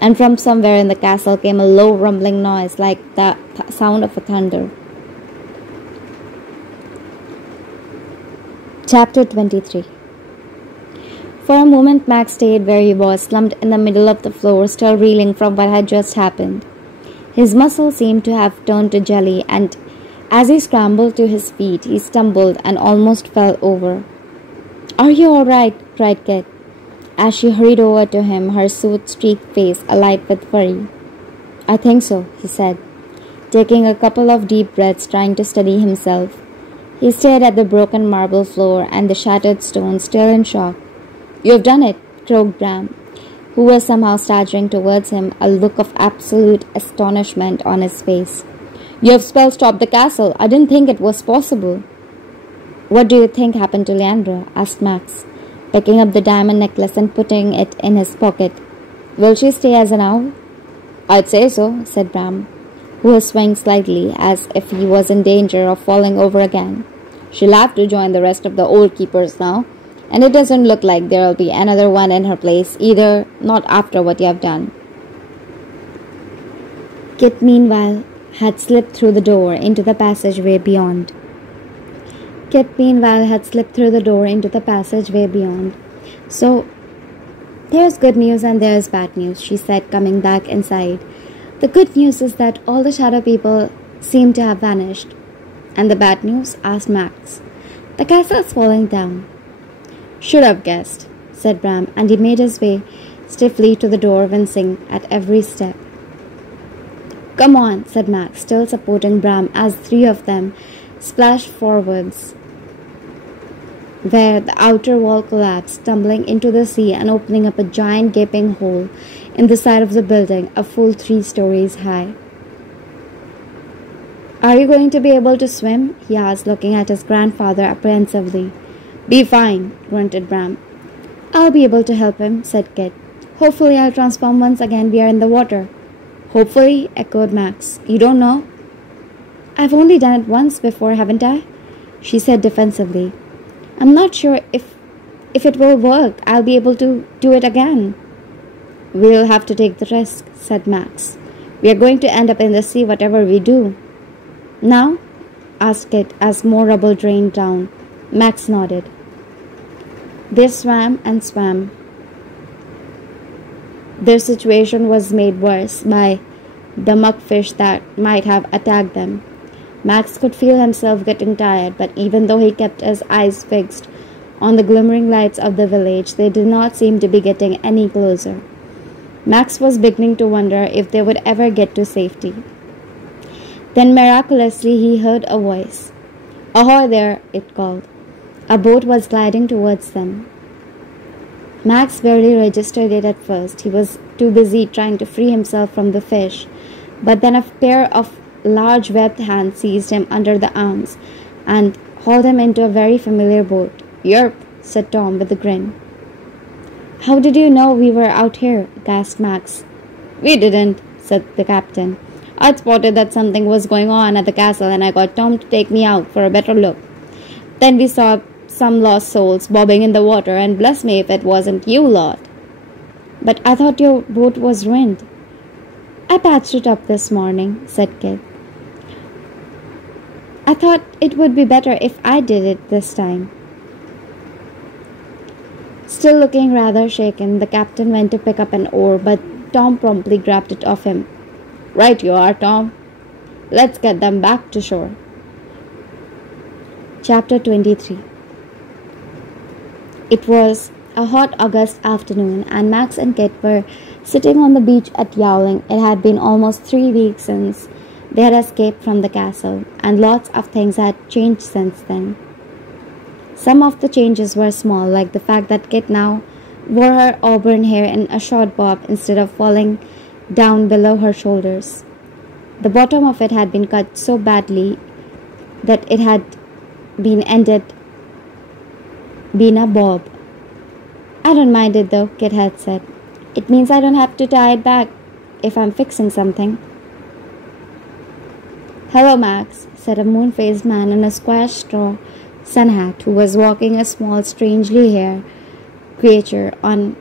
And from somewhere in the castle came a low rumbling noise like the sound of a thunder. Chapter 23. For a moment Max stayed where he was, slumped in the middle of the floor, still reeling from what had just happened. His muscles seemed to have turned to jelly, and as he scrambled to his feet, he stumbled and almost fell over. "Are you all right?" cried Kit. as she hurried over to him, her soot-streaked face alight with worry. "I think so," he said, taking a couple of deep breaths, trying to steady himself. He stared at the broken marble floor and the shattered stones, still in shock. "You've done it," croaked Bram, who was somehow staggering towards him, a look of absolute astonishment on his face. "You have spell-stopped the castle. I didn't think it was possible." "What do you think happened to Leandra?" asked Max, picking up the diamond necklace and putting it in his pocket. "Will she stay as an owl?" "I'd say so," said Bram, who was swaying slightly as if he was in danger of falling over again. "She'll have to join the rest of the old keepers now, and it doesn't look like there'll be another one in her place either, not after what you have done." Kit, meanwhile, had slipped through the door into the passageway beyond. "So, there's good news and there's bad news," she said, coming back inside. "The good news is that all the shadow people seem to have vanished." "And the bad news?" asked Max. "The castle's falling down." "Should have guessed," said Bram, and he made his way stiffly to the door, wincing at every step. "Come on," said Max, still supporting Bram, as three of them splashed forwards, where the outer wall collapsed, tumbling into the sea and opening up a giant gaping hole in the side of the building, a full 3 stories high. "Are you going to be able to swim?" he asked, looking at his grandfather apprehensively. "Be fine," grunted Bram. "I'll be able to help him," said Kit. "Hopefully I'll transform once again we are in the water." "Hopefully," echoed Max. "You don't know?" "I've only done it once before, haven't I?" she said defensively. "I'm not sure if it will work. I'll be able to do it again." "We'll have to take the risk," said Max. "We are going to end up in the sea whatever we do." "Now?" asked Kit as more rubble drained down. Max nodded. They swam and swam. Their situation was made worse by the mugfish that might have attacked them. Max could feel himself getting tired, but even though he kept his eyes fixed on the glimmering lights of the village, they did not seem to be getting any closer. Max was beginning to wonder if they would ever get to safety. Then miraculously he heard a voice. "Ahoy there," it called. A boat was gliding towards them. Max barely registered it at first. He was too busy trying to free himself from the fish, but then a pair of large webbed hands seized him under the arms and hauled him into a very familiar boat. "Yerp," said Tom with a grin. "How did you know we were out here?" gasped Max. "We didn't," said the captain. "I'd spotted that something was going on at the castle and I got Tom to take me out for a better look. Then we saw some lost souls bobbing in the water, and bless me if it wasn't you lot." "But I thought your boat was ruined." "I patched it up this morning," said Kit. "I thought it would be better if I did it this time." Still looking rather shaken, the captain went to pick up an oar, but Tom promptly grabbed it off him. "Right you are, Tom. Let's get them back to shore." Chapter 23. It was a hot August afternoon, and Max and Kit were sitting on the beach at Yowling. It had been almost 3 weeks since they had escaped from the castle, and lots of things had changed since then. Some of the changes were small, like the fact that Kit now wore her auburn hair in a short bob instead of falling down below her shoulders. The bottom of it had been cut so badly that it had been a bob. "I don't mind it though," Kit had said. "It means I don't have to tie it back if I'm fixing something." "Hello, Max," said a moon-faced man in a square straw sun hat who was walking a small, strangely hairy creature on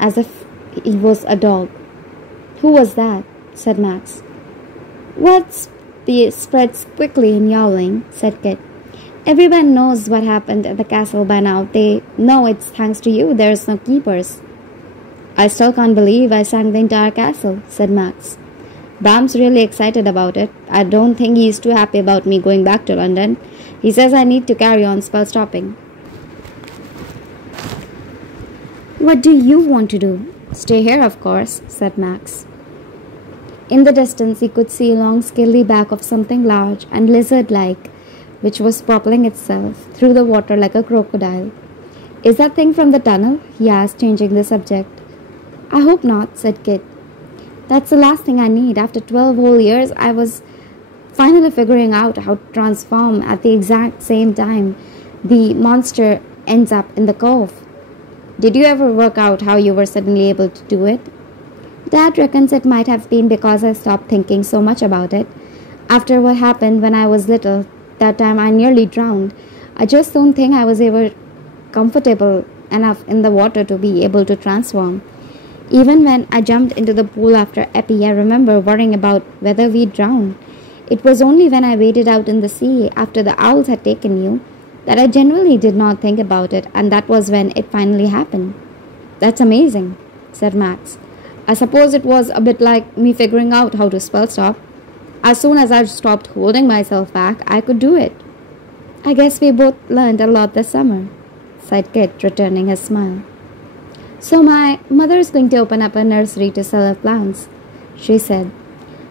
as if he was a dog. "Who was that?" said Max. "What's the spreads quickly in Yowling," said Kit. "Everyone knows what happened at the castle by now. They know it's thanks to you there's no keepers." "I still can't believe I sank the entire castle," said Max. "Bram's really excited about it. I don't think he's too happy about me going back to London. He says I need to carry on spell stopping." What do you want to do? Stay here, of course, said Max. In the distance, he could see a long, scaly back of something large and lizard-like, which was propelling itself through the water like a crocodile. Is that thing from the tunnel? He asked, changing the subject. I hope not, said Kit. That's the last thing I need. After 12 whole years, I was finally figuring out how to transform at the exact same time the monster ends up in the cove. Did you ever work out how you were suddenly able to do it? Dad reckons it might have been because I stopped thinking so much about it. After what happened when I was little, that time I nearly drowned, I just don't think I was ever comfortable enough in the water to be able to transform. Even when I jumped into the pool after Epi, I remember worrying about whether we'd drown. It was only when I waded out in the sea after the owls had taken you that I genuinely did not think about it, and that was when it finally happened. That's amazing, said Max. I suppose it was a bit like me figuring out how to spell stop. As soon as I stopped holding myself back, I could do it. I guess we both learned a lot this summer, sighed Kit, returning his smile. So my mother is going to open up a nursery to sell her plants, she said.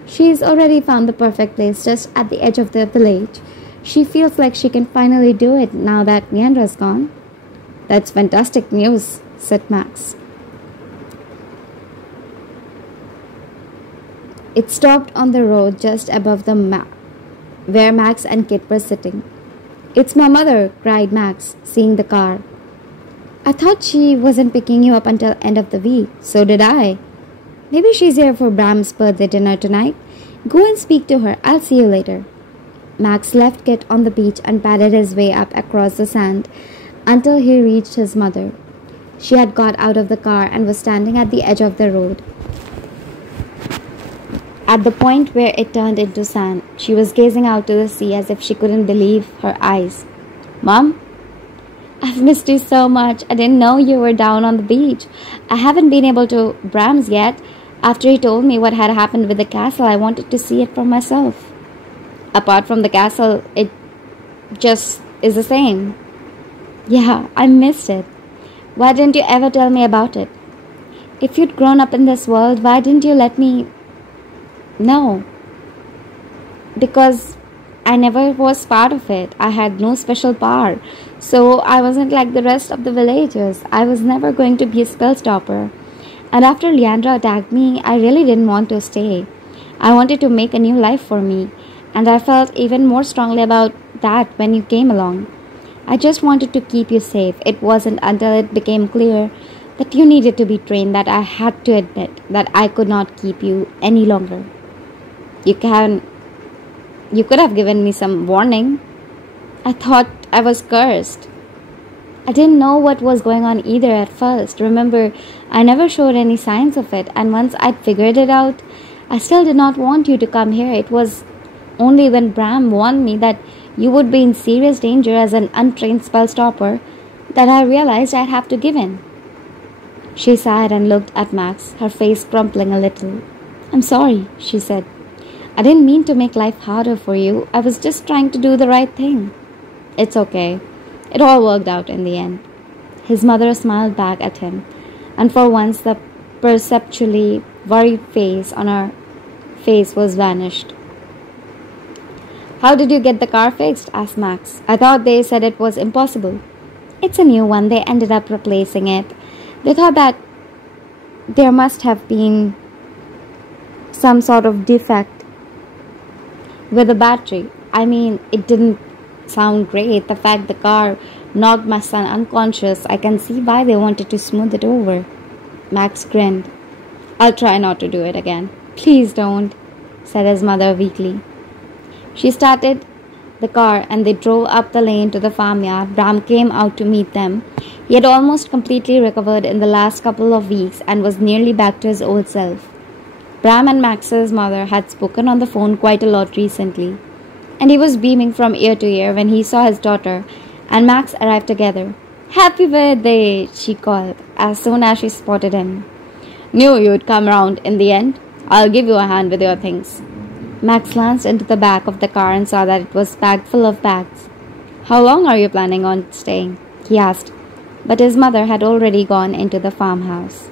She's already found the perfect place just at the edge of the village. She feels like she can finally do it now that Leandra's gone. That's fantastic news, said Max. It stopped on the road just above the where Max and Kit were sitting. It's my mother, cried Max, seeing the car. I thought she wasn't picking you up until end of the week. So did I. Maybe she's here for Bram's birthday dinner tonight. Go and speak to her. I'll see you later. Max left Kit on the beach and padded his way up across the sand until he reached his mother. She had got out of the car and was standing at the edge of the road. At the point where it turned into sand, she was gazing out to the sea as if she couldn't believe her eyes. Mom? I've missed you so much. I didn't know you were down on the beach. I haven't been able to Bram's yet. After he told me what had happened with the castle, I wanted to see it for myself. Apart from the castle, it just is the same. Yeah, I missed it. Why didn't you ever tell me about it? If you'd grown up in this world, why didn't you let me know? Because I never was part of it. I had no special power. So I wasn't like the rest of the villagers. I was never going to be a spell stopper. And after Leandra attacked me, I really didn't want to stay. I wanted to make a new life for me. And I felt even more strongly about that when you came along. I just wanted to keep you safe. It wasn't until it became clear that you needed to be trained that I had to admit that I could not keep you any longer. You could have given me some warning. I thought I was cursed. I didn't know what was going on either at first. Remember, I never showed any signs of it, and once I'd figured it out, I still did not want you to come here. It was only when Bram warned me that you would be in serious danger as an untrained spell stopper that I realized I'd have to give in. She sighed and looked at Max, her face crumpling a little. I'm sorry, she said. I didn't mean to make life harder for you. I was just trying to do the right thing. It's okay. It all worked out in the end. His mother smiled back at him, and for once the perceptually worried face on her face was vanished. How did you get the car fixed? Asked Max. I thought they said it was impossible. It's a new one. They ended up replacing it. They thought that there must have been some sort of defect with the battery. I mean, it didn't sound great. The fact the car knocked my son unconscious, I can see why they wanted to smooth it over. Max grinned. I'll try not to do it again. Please don't, said his mother weakly. She started the car and they drove up the lane to the farmyard. Bram came out to meet them. He had almost completely recovered in the last couple of weeks and was nearly back to his old self. Bram and Max's mother had spoken on the phone quite a lot recently, and he was beaming from ear to ear when he saw his daughter and Max arrive together. Happy birthday, she called as soon as she spotted him. Knew you'd come round in the end. I'll give you a hand with your things. Max glanced into the back of the car and saw that it was packed full of bags. How long are you planning on staying? He asked. but his mother had already gone into the farmhouse.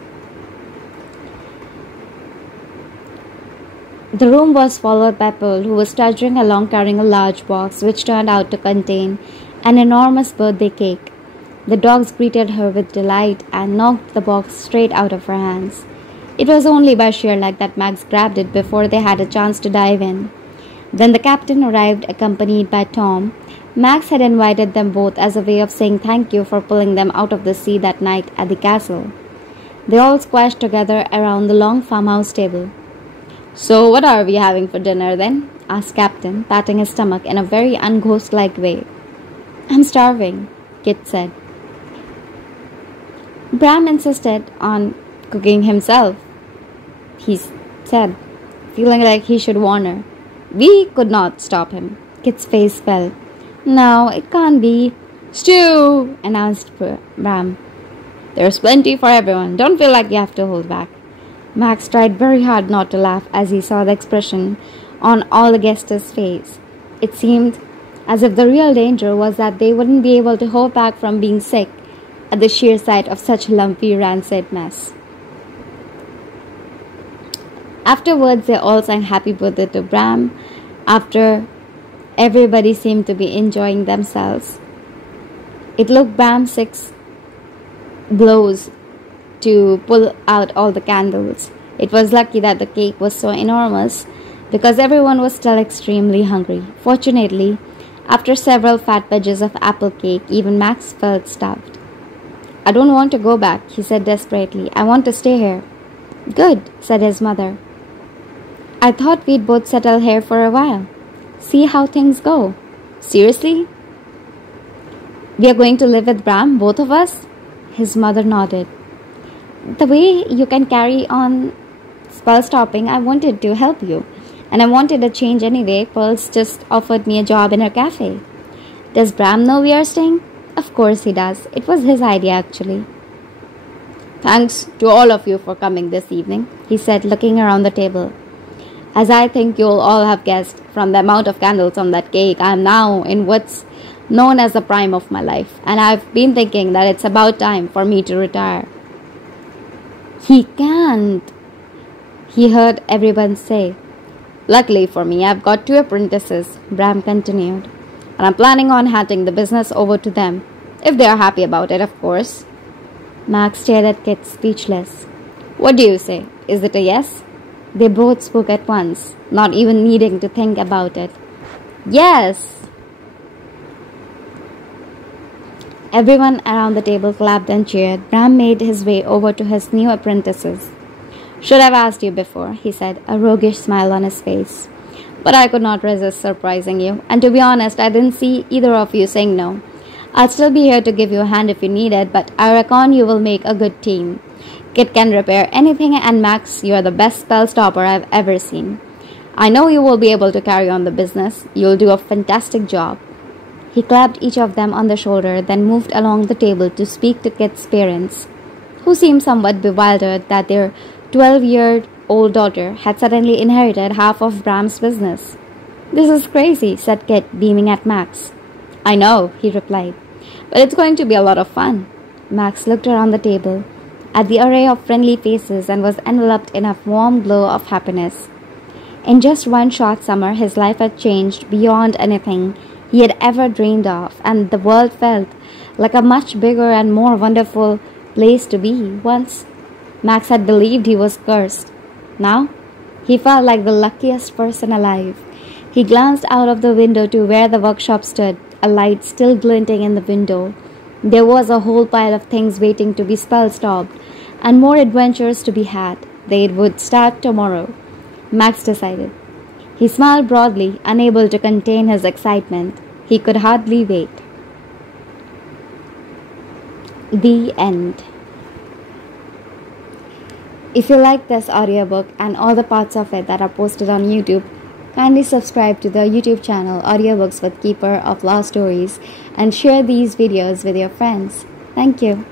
The room was followed by Pearl, who was stuttering along carrying a large box which turned out to contain an enormous birthday cake. The dogs greeted her with delight and knocked the box straight out of her hands. It was only by sheer luck that Max grabbed it before they had a chance to dive in. Then the captain arrived, accompanied by Tom. Max had invited them both as a way of saying thank you for pulling them out of the sea that night at the castle. They all squashed together around the long farmhouse table. "So what are we having for dinner then?" asked Captain, patting his stomach in a very unghost-like way. "I'm starving," Kit said. Bram insisted on cooking himself, he said, feeling like he should warn her. We could not stop him. Kit's face fell. "No, it can't be." "Stew!" announced Bram. "There's plenty for everyone. Don't feel like you have to hold back." Max tried very hard not to laugh as he saw the expression on all the guests' faces. It seemed as if the real danger was that they wouldn't be able to hold back from being sick at the sheer sight of such lumpy, rancid mess. Afterwards, they all sang happy birthday to Bram. After everybody seemed to be enjoying themselves, it took Bram 6 blows to pull out all the candles. It was lucky that the cake was so enormous because everyone was still extremely hungry. Fortunately, after several fat wedges of apple cake, even Max felt stuffed. "I don't want to go back," he said desperately. "I want to stay here." "Good," said his mother. "I thought we'd both settle here for a while. See how things go." "Seriously? We are going to live with Bram, both of us?" His mother nodded. "The way you can carry on spell stopping, I wanted to help you. And I wanted a change anyway. Pearl's just offered me a job in her cafe." "Does Bram know we are staying?" "Of course he does. It was his idea, actually." "Thanks to all of you for coming this evening," he said, looking around the table. "As I think you'll all have guessed from the amount of candles on that cake, I am now in what's known as the prime of my life, and I've been thinking that it's about time for me to retire." "He can't," he heard everyone say. "Luckily for me, I've got 2 apprentices," Bram continued, "and I'm planning on handing the business over to them, if they are happy about it, of course." Max stared at Kit, speechless. "What do you say? Is it a yes?" They both spoke at once, not even needing to think about it. "Yes!" Everyone around the table clapped and cheered. Bram made his way over to his new apprentices. "Should have asked you before," he said, a roguish smile on his face. "But I could not resist surprising you, and to be honest, I didn't see either of you saying no. I'll still be here to give you a hand if you need it, but I reckon you will make a good team. Kit can repair anything, and Max, you are the best spell stopper I've ever seen. I know you will be able to carry on the business. You'll do a fantastic job." He clapped each of them on the shoulder, then moved along the table to speak to Kit's parents, who seemed somewhat bewildered that their 12-year-old daughter had suddenly inherited half of Bram's business. "This is crazy," said Kit, beaming at Max. "I know," he replied, "but it's going to be a lot of fun." Max looked around the table at the array of friendly faces and was enveloped in a warm glow of happiness. In just one short summer, his life had changed beyond anything he had ever dreamed of, and the world felt like a much bigger and more wonderful place to be. Once, Max had believed he was cursed. Now, he felt like the luckiest person alive. He glanced out of the window to where the workshop stood, a light still glinting in the window. There was a whole pile of things waiting to be spell-stopped, and more adventures to be had. They would start tomorrow, Max decided. He smiled broadly, unable to contain his excitement. He could hardly wait. The end. If you like this audiobook and all the parts of it that are posted on YouTube, kindly subscribe to the YouTube channel Audiobooks with Keeper of Lost Stories and share these videos with your friends. Thank you.